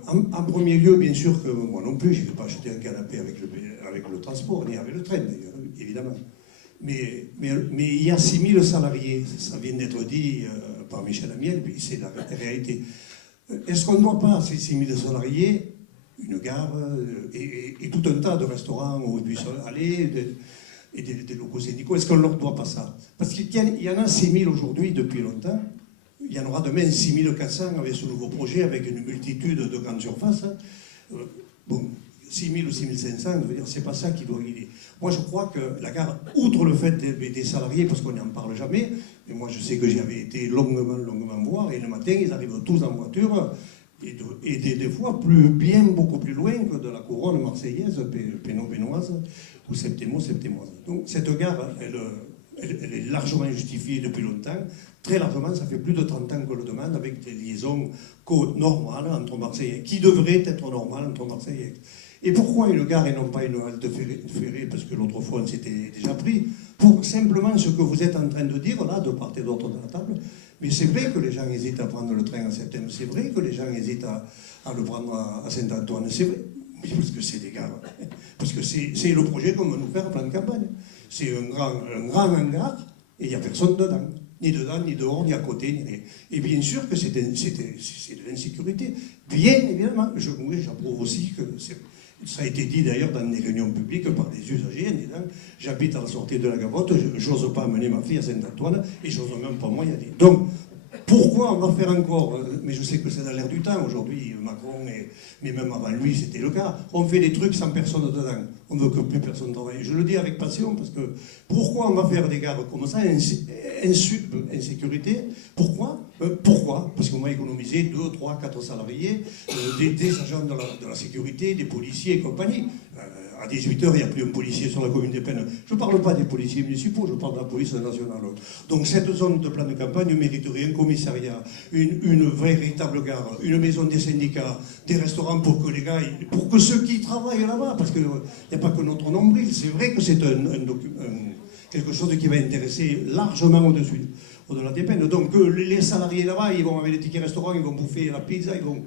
En premier lieu, bien sûr que moi non plus, je ne vais pas acheter un canapé avec le transport, ni avec le train d'ailleurs, évidemment. Mais il y a 6000 salariés, ça vient d'être dit par Michel Amiel, puis c'est la réalité. Est-ce qu'on ne doit pas à ces 6000 salariés une gare et tout un tas de restaurants où ils puissent aller et des locaux syndicaux? Est-ce qu'on ne leur doit pas ça? Parce qu'il y en a 6000 aujourd'hui depuis longtemps, il y en aura demain 6400 avec ce nouveau projet, avec une multitude de grandes surfaces. Bon, 6000 ou 6500, je veux dire, c'est pas ça qui doit guider. Moi, je crois que la gare, outre le fait des salariés, parce qu'on n'en parle jamais, mais moi, je sais que j'avais été longuement voir, et le matin, ils arrivent tous en voiture, et des fois, beaucoup plus loin que de la couronne marseillaise, pénoise, ou septémoise. Donc, cette gare, elle est largement justifiée depuis longtemps. Très largement, ça fait plus de 30 ans qu'on le demande, avec des liaisons normales entre Marseille, qui devraient être normales entre Marseille et Aix. Et pourquoi une gare et non pas une halte ferrée? Parce que l'autre fois, on s'était déjà pris. Pour simplement ce que vous êtes en train de dire, là, de part et d'autre de la table. Mais c'est vrai que les gens hésitent à prendre le train en septembre. C'est vrai que les gens hésitent à le prendre à Saint-Antoine. C'est vrai. Oui, parce que c'est des gares. Parce que c'est le projet qu'on va nous faire en plan de campagne. C'est un grand hangar et il n'y a personne dedans. Ni dedans, ni dehors, ni à côté, ni rien. Et bien sûr que c'est de l'insécurité. Bien évidemment. J'approuve aussi que ça a été dit d'ailleurs dans des réunions publiques par des usagers en disant j'habite à la sortie de la Gavotte, j'ose pas amener ma fille à Saint-Antoine et j'ose même pas moi y aller. Donc, pourquoi on va faire encore, mais je sais que c'est dans l'air du temps aujourd'hui, Macron, mais même avant lui c'était le cas, on fait des trucs sans personne dedans, on veut que plus personne travaille. Je le dis avec passion parce que pourquoi on va faire des gares comme ça, insécurité? Pourquoi? Parce qu'on va économiser 2, 3, 4 salariés, des agents de la sécurité, des policiers et compagnie. À 18h, il n'y a plus un policier sur la commune des Pennes. Je ne parle pas des policiers municipaux, je parle de la police nationale. Donc cette zone de plan de campagne mériterait un commissariat, une véritable gare, une maison des syndicats, des restaurants pour que ceux qui travaillent là-bas, parce qu'il n'y a pas que notre nombril, c'est vrai que c'est quelque chose qui va intéresser largement au-delà des Pennes. Donc les salariés là-bas, ils vont avec les tickets restaurants, ils vont bouffer la pizza, ils vont...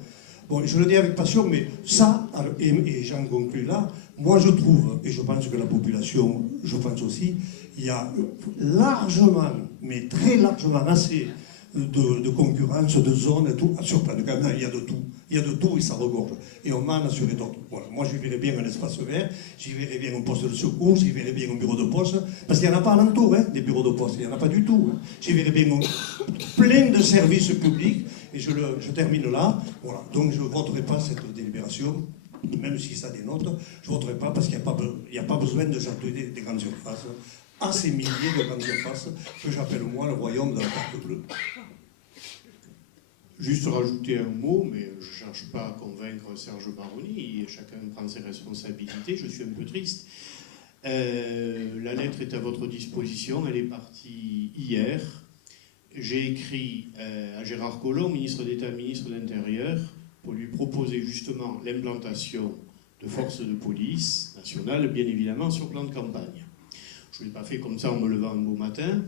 Bon, je le dis avec passion, mais ça, et j'en conclus là, moi je trouve, et je pense que la population, je pense aussi, il y a largement, mais très largement assez de concurrence, de zones, et tout. Sur plan de campagne, il y a de tout. Il y a de tout et ça regorge. Et on va en assurer d'autres. Voilà. Moi, j'y verrais bien un espace vert, j'y verrais bien un poste de secours, j'y verrais bien un bureau de poste, parce qu'il n'y en a pas alentour, des bureaux de poste, il n'y en a pas du tout. J'y verrais bien plein de services publics, et je termine là. Voilà. Donc, je ne voterai pas cette délibération, même si ça dénote, je ne voterai pas parce qu'il n'y a pas besoin de chatouiller des grandes surfaces, à ces milliers de grandes surfaces que j'appelle moi le royaume de la carte bleue. Juste rajouter un mot, mais je ne cherche pas à convaincre Serge Maroni, chacun prend ses responsabilités, je suis un peu triste. La lettre est à votre disposition, elle est partie hier. J'ai écrit à Gérard Collomb, ministre d'État, ministre de l'Intérieur, pour lui proposer justement l'implantation de forces de police nationales, bien évidemment, sur plan de campagne. Je ne l'ai pas fait comme ça en me levant un beau matin.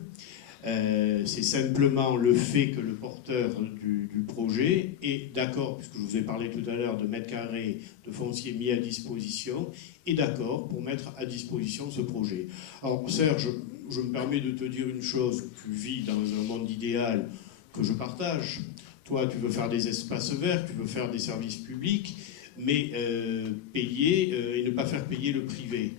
C'est simplement le fait que le porteur du projet est d'accord, puisque je vous ai parlé tout à l'heure de mètres carrés de foncier mis à disposition, est d'accord pour mettre à disposition ce projet. Alors Serge, je me permets de te dire une chose, tu vis dans un monde idéal que je partage. Toi, tu veux faire des espaces verts, tu veux faire des services publics, mais payer et ne pas faire payer le privé.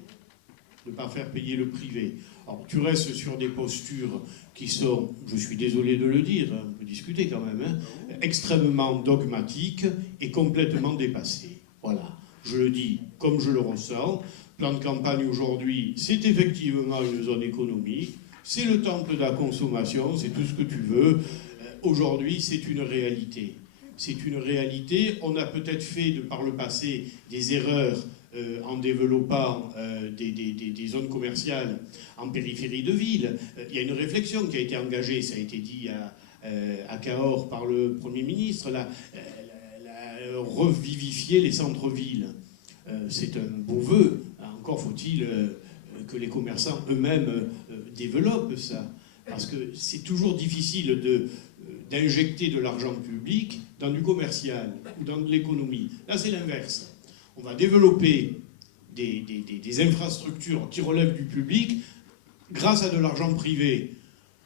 Ne pas faire payer le privé. Alors, tu restes sur des postures qui sont, je suis désolé de le dire, on peut discuter quand même, extrêmement dogmatiques et complètement dépassées. Voilà, je le dis comme je le ressens. Plan de campagne aujourd'hui, c'est effectivement une zone économique, c'est le temple de la consommation, c'est tout ce que tu veux. Aujourd'hui, c'est une réalité. C'est une réalité. On a peut-être fait par le passé des erreurs en développant des zones commerciales en périphérie de ville. Il y a une réflexion qui a été engagée, ça a été dit à Cahors par le Premier ministre, revivifier les centres-villes. C'est un beau vœu. Encore faut-il que les commerçants eux-mêmes développent ça. Parce que c'est toujours difficile d'injecter de l'argent public dans du commercial ou dans de l'économie. Là, c'est l'inverse. On va développer des infrastructures qui relèvent du public grâce à de l'argent privé.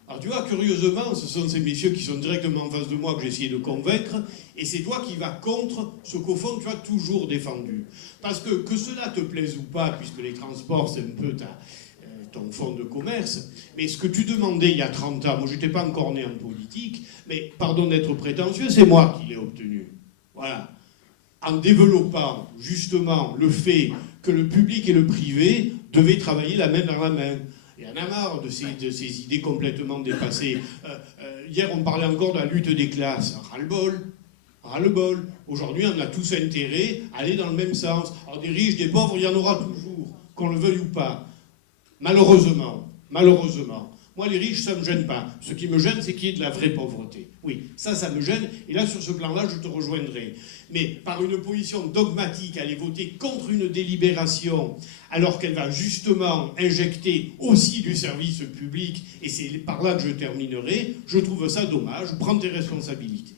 Alors tu vois, curieusement, ce sont ces messieurs qui sont directement en face de moi que j'ai essayé de convaincre, et c'est toi qui vas contre ce qu'au fond tu as toujours défendu. Parce que cela te plaise ou pas, puisque les transports c'est un peu ton fonds de commerce, mais ce que tu demandais il y a 30 ans, moi je n'étais pas encore né en politique, mais pardon d'être prétentieux, c'est moi qui l'ai obtenu. Voilà. En développant justement le fait que le public et le privé devaient travailler la main dans la main. Il y en a marre de ces idées complètement dépassées. Hier, on parlait encore de la lutte des classes. Ras-le-bol. Ras-le-bol. Aujourd'hui, on a tous intérêt à aller dans le même sens. Alors, des riches, des pauvres, il y en aura toujours, qu'on le veuille ou pas. Malheureusement. Malheureusement. Moi, les riches, ça ne me gêne pas. Ce qui me gêne, c'est qu'il y ait de la vraie pauvreté. Oui, ça me gêne. Et là, sur ce plan-là, je te rejoindrai. Mais par une position dogmatique, aller voter contre une délibération, alors qu'elle va justement injecter aussi du service public, et c'est par là que je terminerai, je trouve ça dommage. Prends tes responsabilités.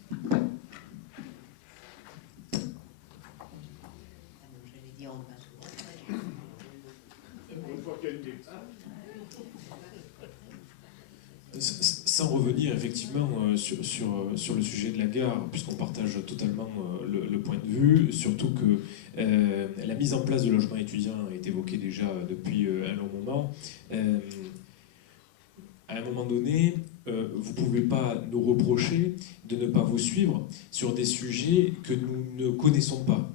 Sans revenir effectivement sur le sujet de la gare, puisqu'on partage totalement le point de vue, surtout que la mise en place de logements étudiants est évoquée déjà depuis un long moment. À un moment donné, vous ne pouvez pas nous reprocher de ne pas vous suivre sur des sujets que nous ne connaissons pas.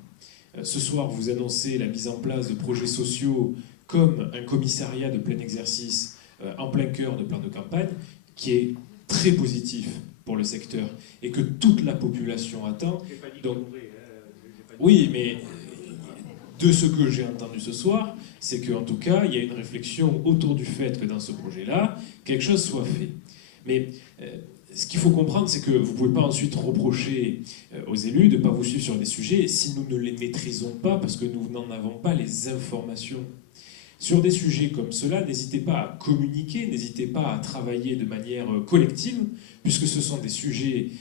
Ce soir, vous annoncez la mise en place de projets sociaux comme un commissariat de plein exercice en plein cœur de plan de campagne, qui est très positif pour le secteur et que toute la population attend. Donc, oui, mais de ce que j'ai entendu ce soir, c'est qu'en tout cas, il y a une réflexion autour du fait que dans ce projet-là, quelque chose soit fait. Mais ce qu'il faut comprendre, c'est que vous ne pouvez pas ensuite reprocher aux élus de ne pas vous suivre sur des sujets si nous ne les maîtrisons pas, parce que nous n'en avons pas les informations. Sur des sujets comme cela, n'hésitez pas à communiquer, n'hésitez pas à travailler de manière collective, puisque ce sont des sujets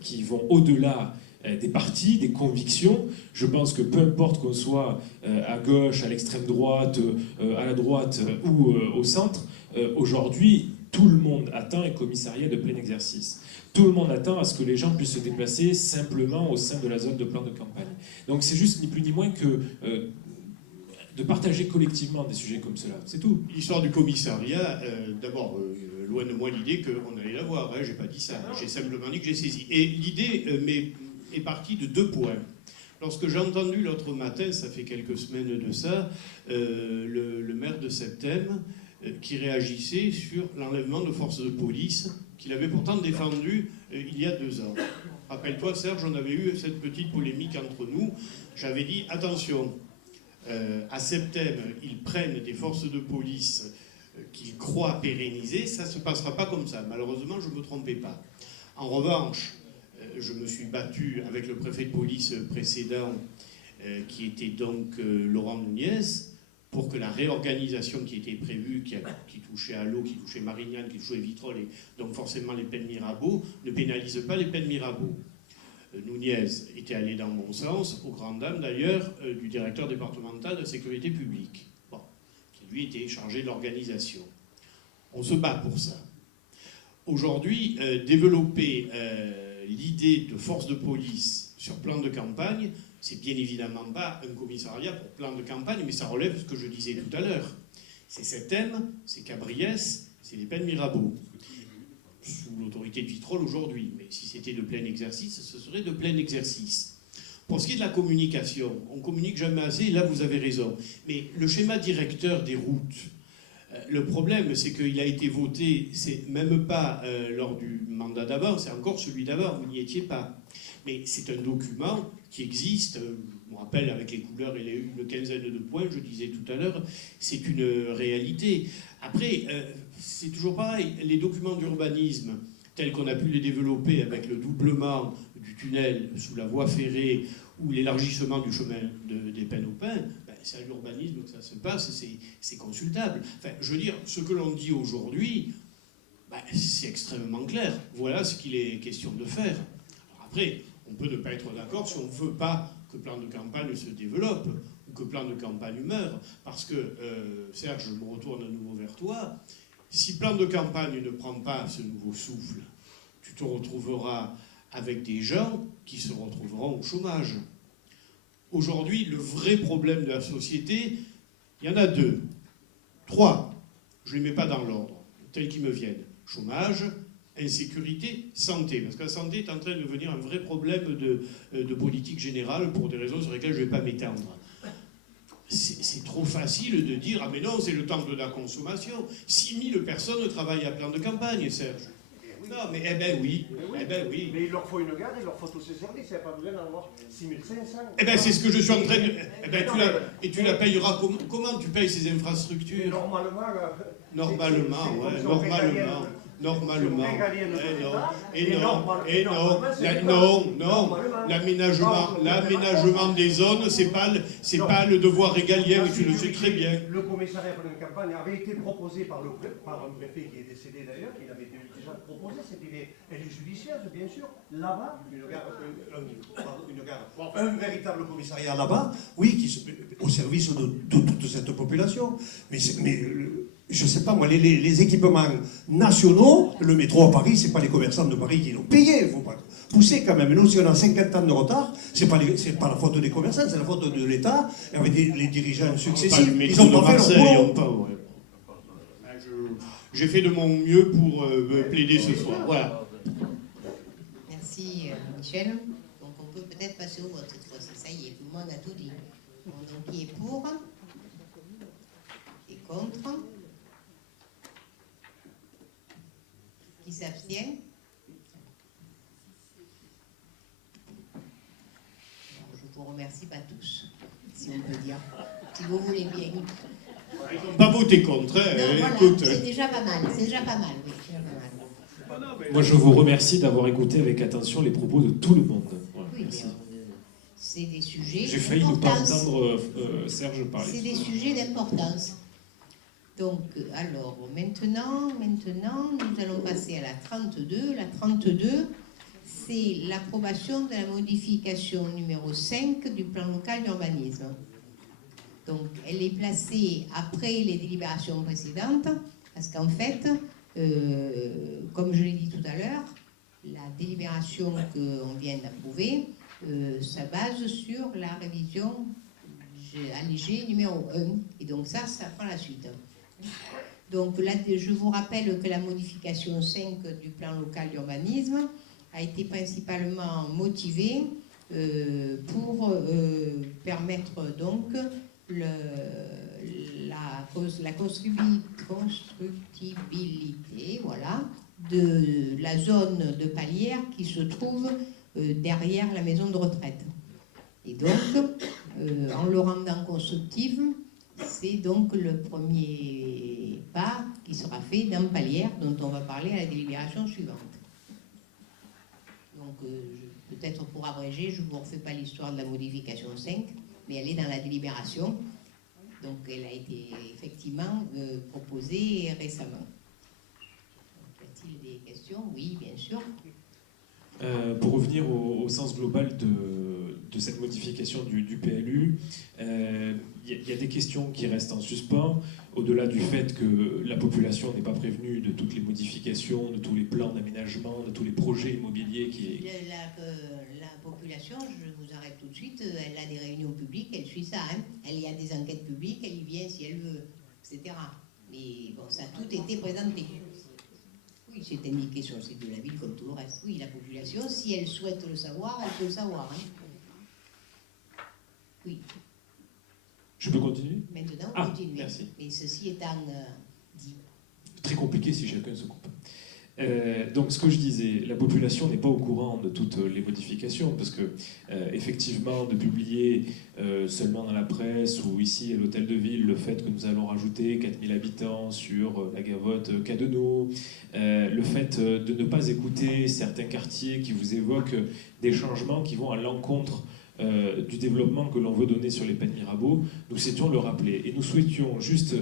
qui vont au-delà des partis, des convictions. Je pense que peu importe qu'on soit à gauche, à l'extrême droite, à la droite ou au centre, aujourd'hui, tout le monde attend un commissariat de plein exercice. Tout le monde attend à ce que les gens puissent se déplacer simplement au sein de la zone de plan de campagne. Donc c'est juste ni plus ni moins que de partager collectivement des sujets comme cela, c'est tout. L'histoire du commissariat, d'abord, loin de moi l'idée qu'on allait l'avoir, j'ai pas dit ça, j'ai simplement dit que j'ai saisi. Et l'idée est partie de 2 points. Lorsque j'ai entendu l'autre matin, ça fait quelques semaines de ça, le maire de Septem qui réagissait sur l'enlèvement de forces de police qu'il avait pourtant défendu il y a 2 ans. Rappelle-toi, Serge, on avait eu cette petite polémique entre nous. J'avais dit, attention, à Septem, ils prennent des forces de police qu'ils croient pérenniser, ça ne se passera pas comme ça. Malheureusement, je ne me trompais pas. En revanche, je me suis battu avec le préfet de police précédent qui était donc Laurent Nunez, pour que la réorganisation qui était prévue, qui touchait à l'eau, qui touchait Marignane, qui touchait Vitrolles, et donc forcément les peines Mirabeau, ne pénalise pas les peines Mirabeau. Nunez était allé dans mon sens, aux grandes dames d'ailleurs, du directeur départemental de la sécurité publique, bon, qui lui était chargé de l'organisation. On se bat pour ça. Aujourd'hui, développer l'idée de force de police sur plan de campagne, c'est bien évidemment pas un commissariat pour plan de campagne, mais ça relève de ce que je disais tout à l'heure. C'est Septem, c'est Cabriès, c'est les peines Mirabeau, sous l'autorité de Vitrolles aujourd'hui. Mais si c'était de plein exercice, ce serait de plein exercice. Pour ce qui est de la communication, on communique jamais assez, et là vous avez raison. Mais le schéma directeur des routes, le problème, c'est qu'il a été voté, c'est même pas lors du mandat d'avant, c'est encore celui d'avant, vous n'y étiez pas. Mais c'est un document qui existe, je me rappelle avec les couleurs et une quinzaine de points, je disais tout à l'heure, c'est une réalité. Après, c'est toujours pareil, les documents d'urbanisme, tels qu'on a pu les développer avec le doublement du tunnel sous la voie ferrée ou l'élargissement du chemin des Pennes-au-Pin, c'est à l'urbanisme que ça se passe, c'est consultable. Enfin, je veux dire, ce que l'on dit aujourd'hui, c'est extrêmement clair. Voilà ce qu'il est question de faire. Alors après, on peut ne pas être d'accord si on ne veut pas que plan de campagne se développe ou que plan de campagne meure. Parce que, Serge, je me retourne à nouveau vers toi, si plan de campagne ne prend pas ce nouveau souffle, tu te retrouveras avec des gens qui se retrouveront au chômage. Aujourd'hui, le vrai problème de la société, il y en a 2. 3. Je ne les mets pas dans l'ordre, tels qu'ils me viennent. Chômage, insécurité, santé. Parce que la santé est en train de devenir un vrai problème de politique générale pour des raisons sur lesquelles je ne vais pas m'étendre. C'est trop facile de dire « Ah mais non, c'est le temple de la consommation ». 6000 personnes travaillent à plan de campagne, Serge. Non, mais oui. Mais il leur faut une gare, il leur faut tous ces services, il n'y a pas besoin d'en avoir 6500. C'est ce que je suis en train de... tu la payeras comment tu payes ces infrastructures? Normalement. L'aménagement des zones, c'est pas le devoir régalien, et tu le sais très bien. Le commissariat pour une campagne avait été proposé par un préfet qui est décédé d'ailleurs, il avait déjà proposé, c'était elle est judiciaire, bien sûr. Là-bas, un véritable commissariat là-bas, oui, au service de toute cette population. Mais je ne sais pas, moi, les équipements nationaux, le métro à Paris, c'est pas les commerçants de Paris qui l'ont payé. Il ne faut pas pousser quand même. Nous, si on a 50 ans de retard, c'est pas la faute des commerçants, c'est la faute de l'État, avec les dirigeants successifs. Ils n'ont pas fait leur boulot. J'ai fait de mon mieux pour plaider ce soir. Voilà. Merci Michel. Donc on peut peut-être passer au vote cette fois-ci. Ça y est, tout le monde a tout dit. Bon, donc qui est pour? Qui est contre? Qui s'abstient? Je vous remercie pas tous, si on peut dire. Si vous voulez bien. Ils n'ont pas voté contre. Voilà, Écoute. c'est déjà pas mal. Oui, déjà pas mal. Moi, je vous remercie d'avoir écouté avec attention les propos de tout le monde. Voilà, oui, merci. C'est des sujets. J'ai failli ne pas entendre Serge parler. C'est des sujets d'importance. Donc, alors, maintenant, nous allons passer à la 32. La 32, c'est l'approbation de la modification numéro 5 du plan local d'urbanisme. Donc, elle est placée après les délibérations précédentes, parce qu'en fait, comme je l'ai dit tout à l'heure, la délibération qu'on vient d'approuver, ça base sur la révision allégée numéro 1. Et donc ça prend la suite. Donc là, je vous rappelle que la modification 5 du plan local d'urbanisme a été principalement motivée pour permettre donc la constructibilité, voilà, de la zone de palière qui se trouve derrière la maison de retraite. Et donc, en le rendant constructive, c'est donc le premier pas qui sera fait dans palière, dont on va parler à la délibération suivante. Donc, peut-être pour abréger, je ne vous refais pas l'histoire de la modification 5. mais elle est dans la délibération. Donc elle a été effectivement proposée récemment. Donc, y a-t-il des questions? Oui, bien sûr. Pour revenir au sens global de cette modification du PLU, il y a des questions qui restent en suspens, au-delà du fait que la population n'est pas prévenue de toutes les modifications, de tous les plans d'aménagement, de tous les projets immobiliers qui... La population, je vous arrête tout de suite, elle a des réunions publiques, elle suit ça, hein. Elle y a des enquêtes publiques, elle y vient si elle veut, etc. Mais bon, ça a tout été présenté. Oui, c'est indiqué sur le site de la ville comme tout le reste. Oui, la population, si elle souhaite le savoir, elle peut le savoir. Hein. Oui. Je peux continuer? Maintenant, Ah, continuez. merci. Et ceci étant dit. Très compliqué si chacun se coupe. Donc ce que je disais, la population n'est pas au courant de toutes les modifications, parce que effectivement, de publier seulement dans la presse ou ici à l'hôtel de ville le fait que nous allons rajouter 4000 habitants sur la gavotte Cadeno, le fait de ne pas écouter certains quartiers qui vous évoquent des changements qui vont à l'encontre du développement que l'on veut donner sur les Pennes Mirabeau, nous souhaitions le rappeler. Et nous souhaitions juste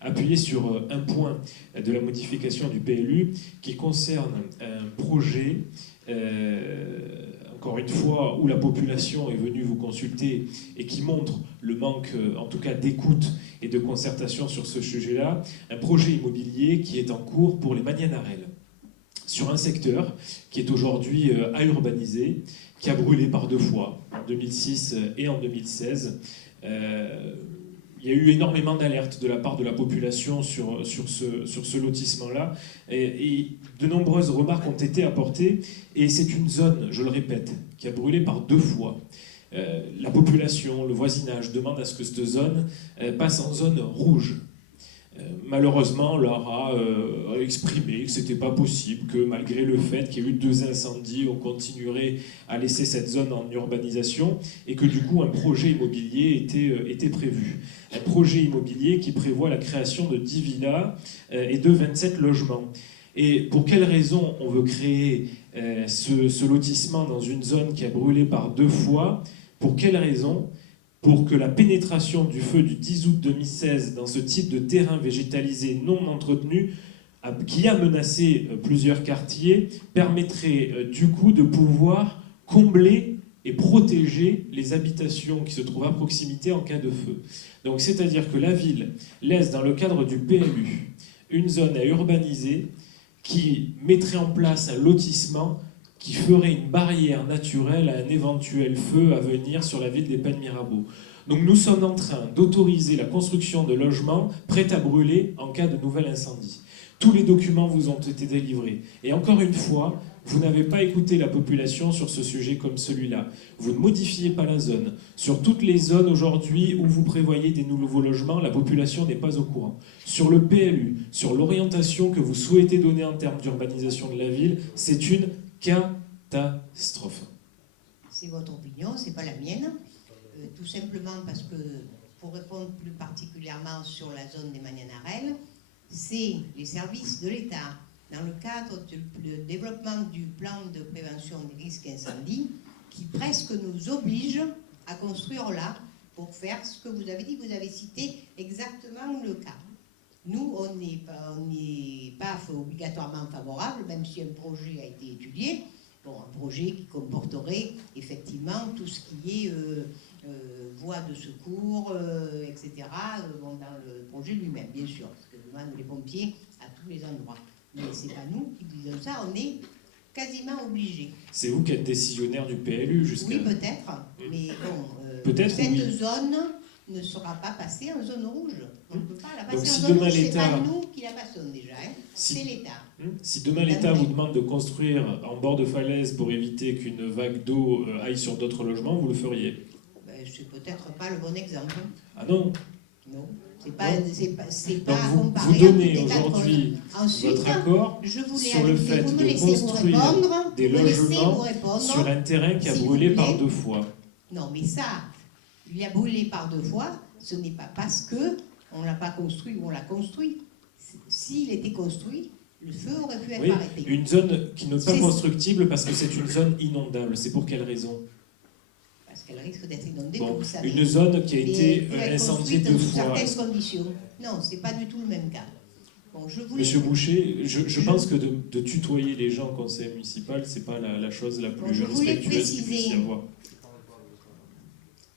appuyer sur un point de la modification du PLU qui concerne un projet, encore une fois, où la population est venue vous consulter et qui montre le manque, en tout cas, d'écoute et de concertation sur ce sujet-là, un projet immobilier qui est en cours pour les Magnanarelles, sur un secteur qui est aujourd'hui à urbaniser, qui a brûlé par 2 fois, en 2006 et en 2016. Il y a eu énormément d'alertes de la part de la population sur ce lotissement-là, et de nombreuses remarques ont été apportées, et c'est une zone, je le répète, qui a brûlé par 2 fois. La population, le voisinage demande à ce que cette zone passe en zone rouge. Malheureusement, on leur a exprimé que ce n'était pas possible, que malgré le fait qu'il y ait eu 2 incendies, on continuerait à laisser cette zone en urbanisation, et que du coup un projet immobilier était prévu. Un projet immobilier qui prévoit la création de 10 villas et de 27 logements. Et pour quelles raisons on veut créer ce lotissement dans une zone qui a brûlé par 2 fois? Pour quelles raisons? Pour que la pénétration du feu du 10 août 2016 dans ce type de terrain végétalisé non entretenu, qui a menacé plusieurs quartiers, permettrait du coup de pouvoir combler et protéger les habitations qui se trouvent à proximité en cas de feu. Donc c'est-à-dire que la ville laisse dans le cadre du PLU une zone à urbaniser qui mettrait en place un lotissement qui ferait une barrière naturelle à un éventuel feu à venir sur la ville des Pennes Mirabeau. Donc nous sommes en train d'autoriser la construction de logements prêts à brûler en cas de nouvel incendie. Tous les documents vous ont été délivrés. Et encore une fois, vous n'avez pas écouté la population sur ce sujet comme celui-là. Vous ne modifiez pas la zone. Sur toutes les zones aujourd'hui où vous prévoyez des nouveaux logements, la population n'est pas au courant. Sur le PLU, sur l'orientation que vous souhaitez donner en termes d'urbanisation de la ville, c'est une catastrophe. C'est votre opinion, c'est pas la mienne. Tout simplement parce que, pour répondre plus particulièrement sur la zone des Magnanarelles, c'est les services de l'État, dans le cadre du développement du plan de prévention des risques incendie, qui presque nous oblige à construire là pour faire ce que vous avez dit. Vous avez cité exactement le cas. Nous, on n'est pas obligatoirement favorable, même si un projet a été étudié. Bon, un projet qui comporterait effectivement tout ce qui est voies de secours, etc. Bon, dans le projet lui-même, bien sûr, parce que demande les pompiers à tous les endroits. Mais c'est pas nous qui disons ça, on est quasiment obligés. C'est vous qui êtes décisionnaire du PLU jusqu'à... Oui, peut-être, mais bon, peut-être, cette oui. Zone ne sera pas passée en zone rouge. On ne peut pas la passer Donc, en si zone demain rouge, c'est l'État... pas nous qui la passons déjà, hein. C'est l'État. Si demain l'État vous demande de construire en bord de falaise pour éviter qu'une vague d'eau aille sur d'autres logements, vous le feriez? C'est peut-être pas le bon exemple. Ah non? Non. C'est pas Donc comparé vous à donnez toutes les quatre aujourd'hui zones. Ensuite, votre accord je voulais sur le fait vous me de laissez vous construire répondre, des vous me laissez vous logements répondre, sur un terrain qui a s'il brûlé vous plaît. par 2 fois. Non, mais ça, il a brûlé par 2 fois, ce n'est pas parce que on ne l'a pas construit ou on l'a construit. S'il était construit, le feu aurait pu être Oui, arrêté. une zone qui n'est pas C'est- constructible parce que c'est une zone inondable. C'est pour quelle raison? Parce qu'elle risque d'être inondée, Bon, comme vous savez. une zone qui a été peut être incendiée construite 2 sous fois. certaines conditions. Non, c'est pas du tout le même cas. Bon, je voulais... Monsieur Boucher, je pense que de tutoyer les gens au conseil municipal, c'est pas la chose la plus Bon, je voulais respectueuse qu'il puisse y préciser. avoir.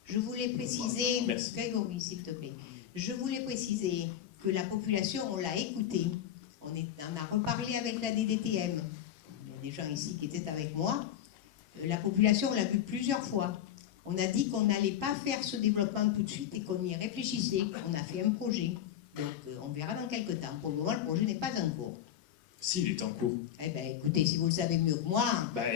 Je voulais préciser, Merci. Grégory, s'il te plaît, je voulais préciser que la population, on l'a écoutée, on a reparlé avec la DDTM, il y a des gens ici qui étaient avec moi, la population, on l'a vu plusieurs fois. On a dit qu'on n'allait pas faire ce développement tout de suite et qu'on y réfléchissait. On a fait un projet. Donc on verra dans quelques temps. Pour le moment, le projet n'est pas en cours. Si, il est en cours. Eh bien, écoutez, si vous le savez mieux que moi,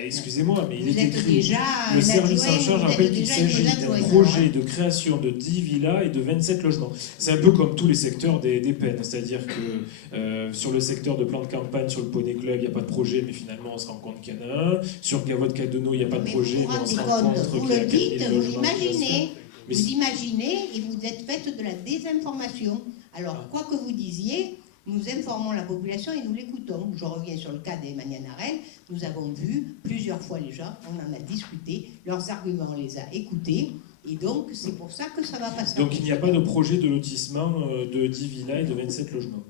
Excusez-moi, mais il vous est êtes écrit. déjà Le un service adjoint, en charge vous êtes rappelle qu'il déjà s'agit une d'un adjointe, projet alors, de création de 10 villas et de 27 logements. C'est un peu comme tous les secteurs des peines, c'est-à-dire que sur le secteur de plan de campagne, sur le Poney Club, il n'y a pas de projet, mais finalement on se rend compte qu'il y en a un. Sur Gavotte-Cadeneau, il n'y a pas de mais projet, vous vous mais on rendez se rend compte, compte vous qu'il y a le 4000 dites, vous logements. l'imaginez, Mais vous imaginez et vous êtes faite de la désinformation. Alors, quoi que vous disiez, nous informons la population et nous l'écoutons. Je reviens sur le cas des Magnan-Arel. Nous avons vu plusieurs fois les gens, on en a discuté, leurs arguments, on les a écoutés, et donc c'est pour ça que ça va passer. Donc il n'y a pas de projet de lotissement de 10 villas et de 27 logements.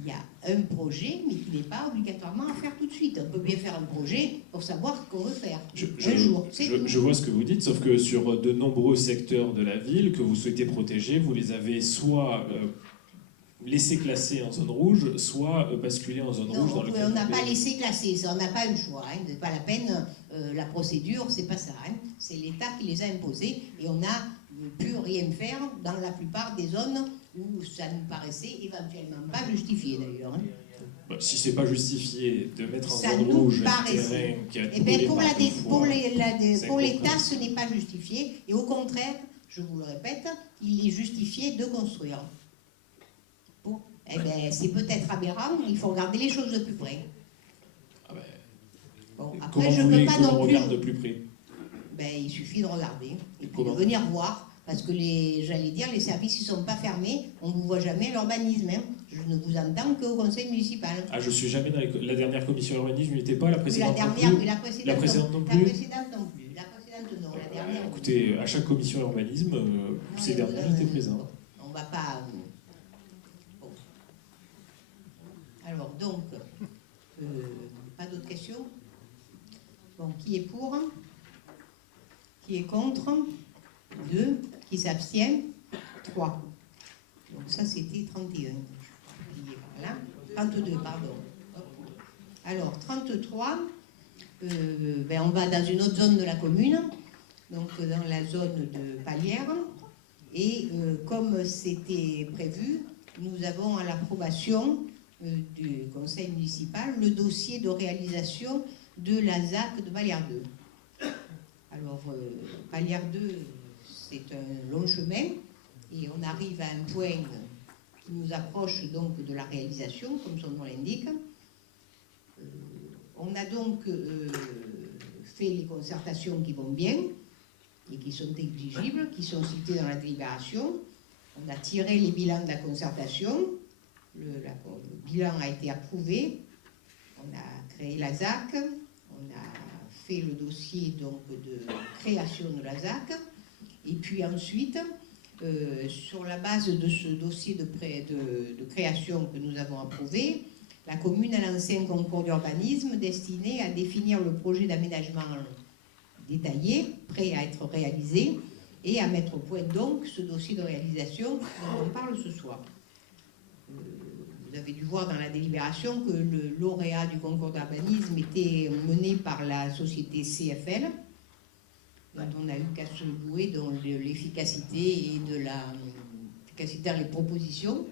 Il y a un projet, mais qui n'est pas obligatoirement à faire tout de suite. On peut bien faire un projet pour savoir ce qu'on veut faire. Un jour, c'est tout. Je vois ce que vous dites, sauf que sur de nombreux secteurs de la ville que vous souhaitez protéger, vous les avez soit laissés classer en zone rouge, soit basculer en zone rouge dans le cadre. On n'a pas laissé classer, ça, on n'a pas eu le choix. Hein, c'est pas la peine, la procédure, c'est pas ça. Hein, c'est l'État qui les a imposés et on n'a pu rien faire dans la plupart des zones où ça nous paraissait éventuellement pas justifié d'ailleurs. Hein. Si c'est pas justifié de mettre en Ça zone nous rouge un paraissait. terrain qui a Eh bien, brûlé pour par 2 fois, pour l'État, ce n'est pas justifié. Et au contraire, je vous le répète, il est justifié de construire. Bon, eh bien, c'est peut-être aberrant, il faut regarder les choses de plus près. Ah ben, Bon, après, comment je vous ne voulez peux pas qu'on non plus. regarde de plus près? Ben, il suffit de regarder et puis de Comment? venir voir. Parce que j'allais dire, les services ne sont pas fermés, on ne vous voit jamais à l'urbanisme. Hein. Je ne vous entends qu'au conseil municipal. Ah, je suis jamais dans la dernière commission urbanisme, je n'y étais pas, la Oui, la précédente non dernière, plus. oui, la précédente, La précédente non La plus. précédente non plus. La précédente non, la dernière. oui. Écoutez, à chaque commission urbanisme, ces mais dernières vous, étaient présentes. On ne va pas. Bon. Alors, donc, pas d'autres questions? Bon, qui est pour? Qui est contre? 2. Qui s'abstient? 3. Donc ça, c'était 31. Voilà. 32, pardon. Alors, 33, ben, on va dans une autre zone de la commune, donc dans la zone de Palière. Et comme c'était prévu, nous avons à l'approbation du conseil municipal le dossier de réalisation de la ZAC de Palière 2. Alors, Palière 2, c'est un long chemin et on arrive à un point qui nous approche donc de la réalisation, comme son nom l'indique. On a donc fait les concertations qui vont bien et qui sont exigibles, qui sont citées dans la délibération. On a tiré les bilans de la concertation. Le bilan a été approuvé. On a créé la ZAC. On a fait le dossier donc, de création de la ZAC. Et puis ensuite, sur la base de ce dossier de création que nous avons approuvé, la commune a lancé un concours d'urbanisme destiné à définir le projet d'aménagement détaillé, prêt à être réalisé, et à mettre au point donc ce dossier de réalisation dont on parle ce soir. Vous avez dû voir dans la délibération que le lauréat du concours d'urbanisme était mené par la société CFL, dont on a eu qu'à se louer dans l'efficacité et de l'efficacité dans les propositions.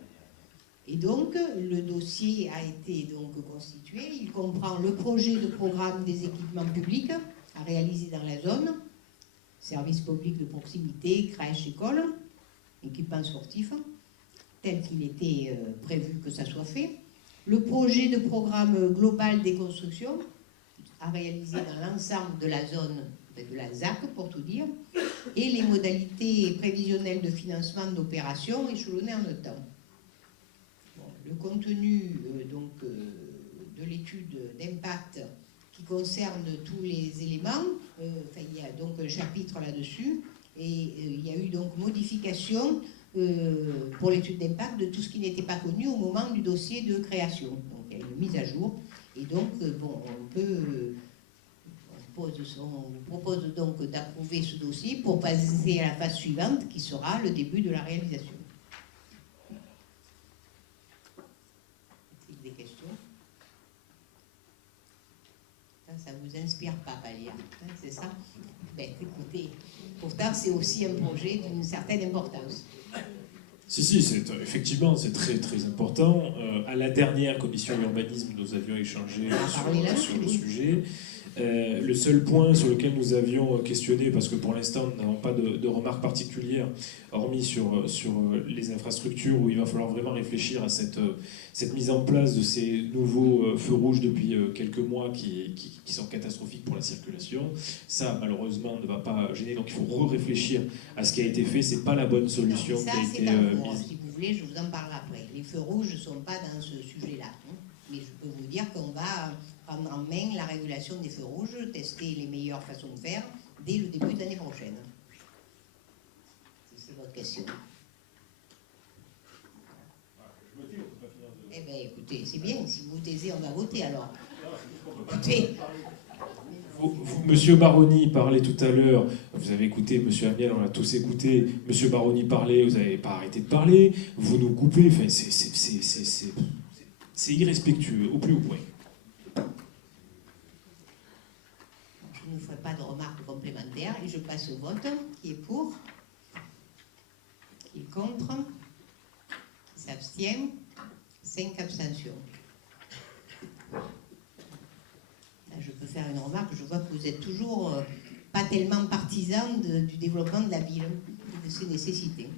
Et donc, le dossier a été donc constitué. Il comprend le projet de programme des équipements publics à réaliser dans la zone, services publics de proximité, crèches, écoles, équipements sportifs, tel qu'il était prévu que ça soit fait. Le projet de programme global des constructions à réaliser dans l'ensemble de la zone de la ZAC, pour tout dire, et les modalités prévisionnelles de financement d'opérations échelonnées en temps. Bon, le contenu de l'étude d'impact qui concerne tous les éléments. Il y a donc un chapitre là-dessus. Et il y a eu donc modification pour l'étude d'impact de tout ce qui n'était pas connu au moment du dossier de création. Donc il y a une mise à jour. Et donc, on vous propose donc d'approuver ce dossier pour passer à la phase suivante qui sera le début de la réalisation. Des questions? Ça ne vous inspire pas, Palia, c'est ça? Ben, écoutez, pourtant c'est aussi un projet d'une certaine importance. Si, effectivement, c'est très très important. À la dernière commission urbanisme, nous avions échangé sur le sujet. Le seul point sur lequel nous avions questionné, parce que pour l'instant nous n'avons pas de remarques particulières, hormis sur les infrastructures où il va falloir vraiment réfléchir à cette mise en place de ces nouveaux feux rouges depuis quelques mois qui sont catastrophiques pour la circulation. Ça, malheureusement, ne va pas gêner, donc il faut réfléchir à ce qui a été fait. C'est pas la bonne solution non, ça, qui a été mise. Si vous voulez, je vous en parle après. Les feux rouges ne sont pas dans ce sujet-là. Hein. Mais je peux vous dire qu'on va prendre en main la régulation des feux rouges, tester les meilleures façons de faire dès le début de l'année prochaine. C'est votre question. Eh bien, écoutez, c'est bien. Si vous taisez, on va voter alors. Écoutez. Monsieur Baroni parlait tout à l'heure, vous avez écouté, Monsieur Amiel, on l'a tous écouté, Monsieur Baroni parlait, vous n'avez pas arrêté de parler, vous nous coupez, enfin, c'est irrespectueux, au plus haut point. Je ne ferai pas de remarques complémentaires et je passe au vote. Qui est pour? Qui est contre? Qui s'abstient? 5 abstentions. Là, je peux faire une remarque. Je vois que vous êtes toujours pas tellement partisan du développement de la ville, de ses nécessités.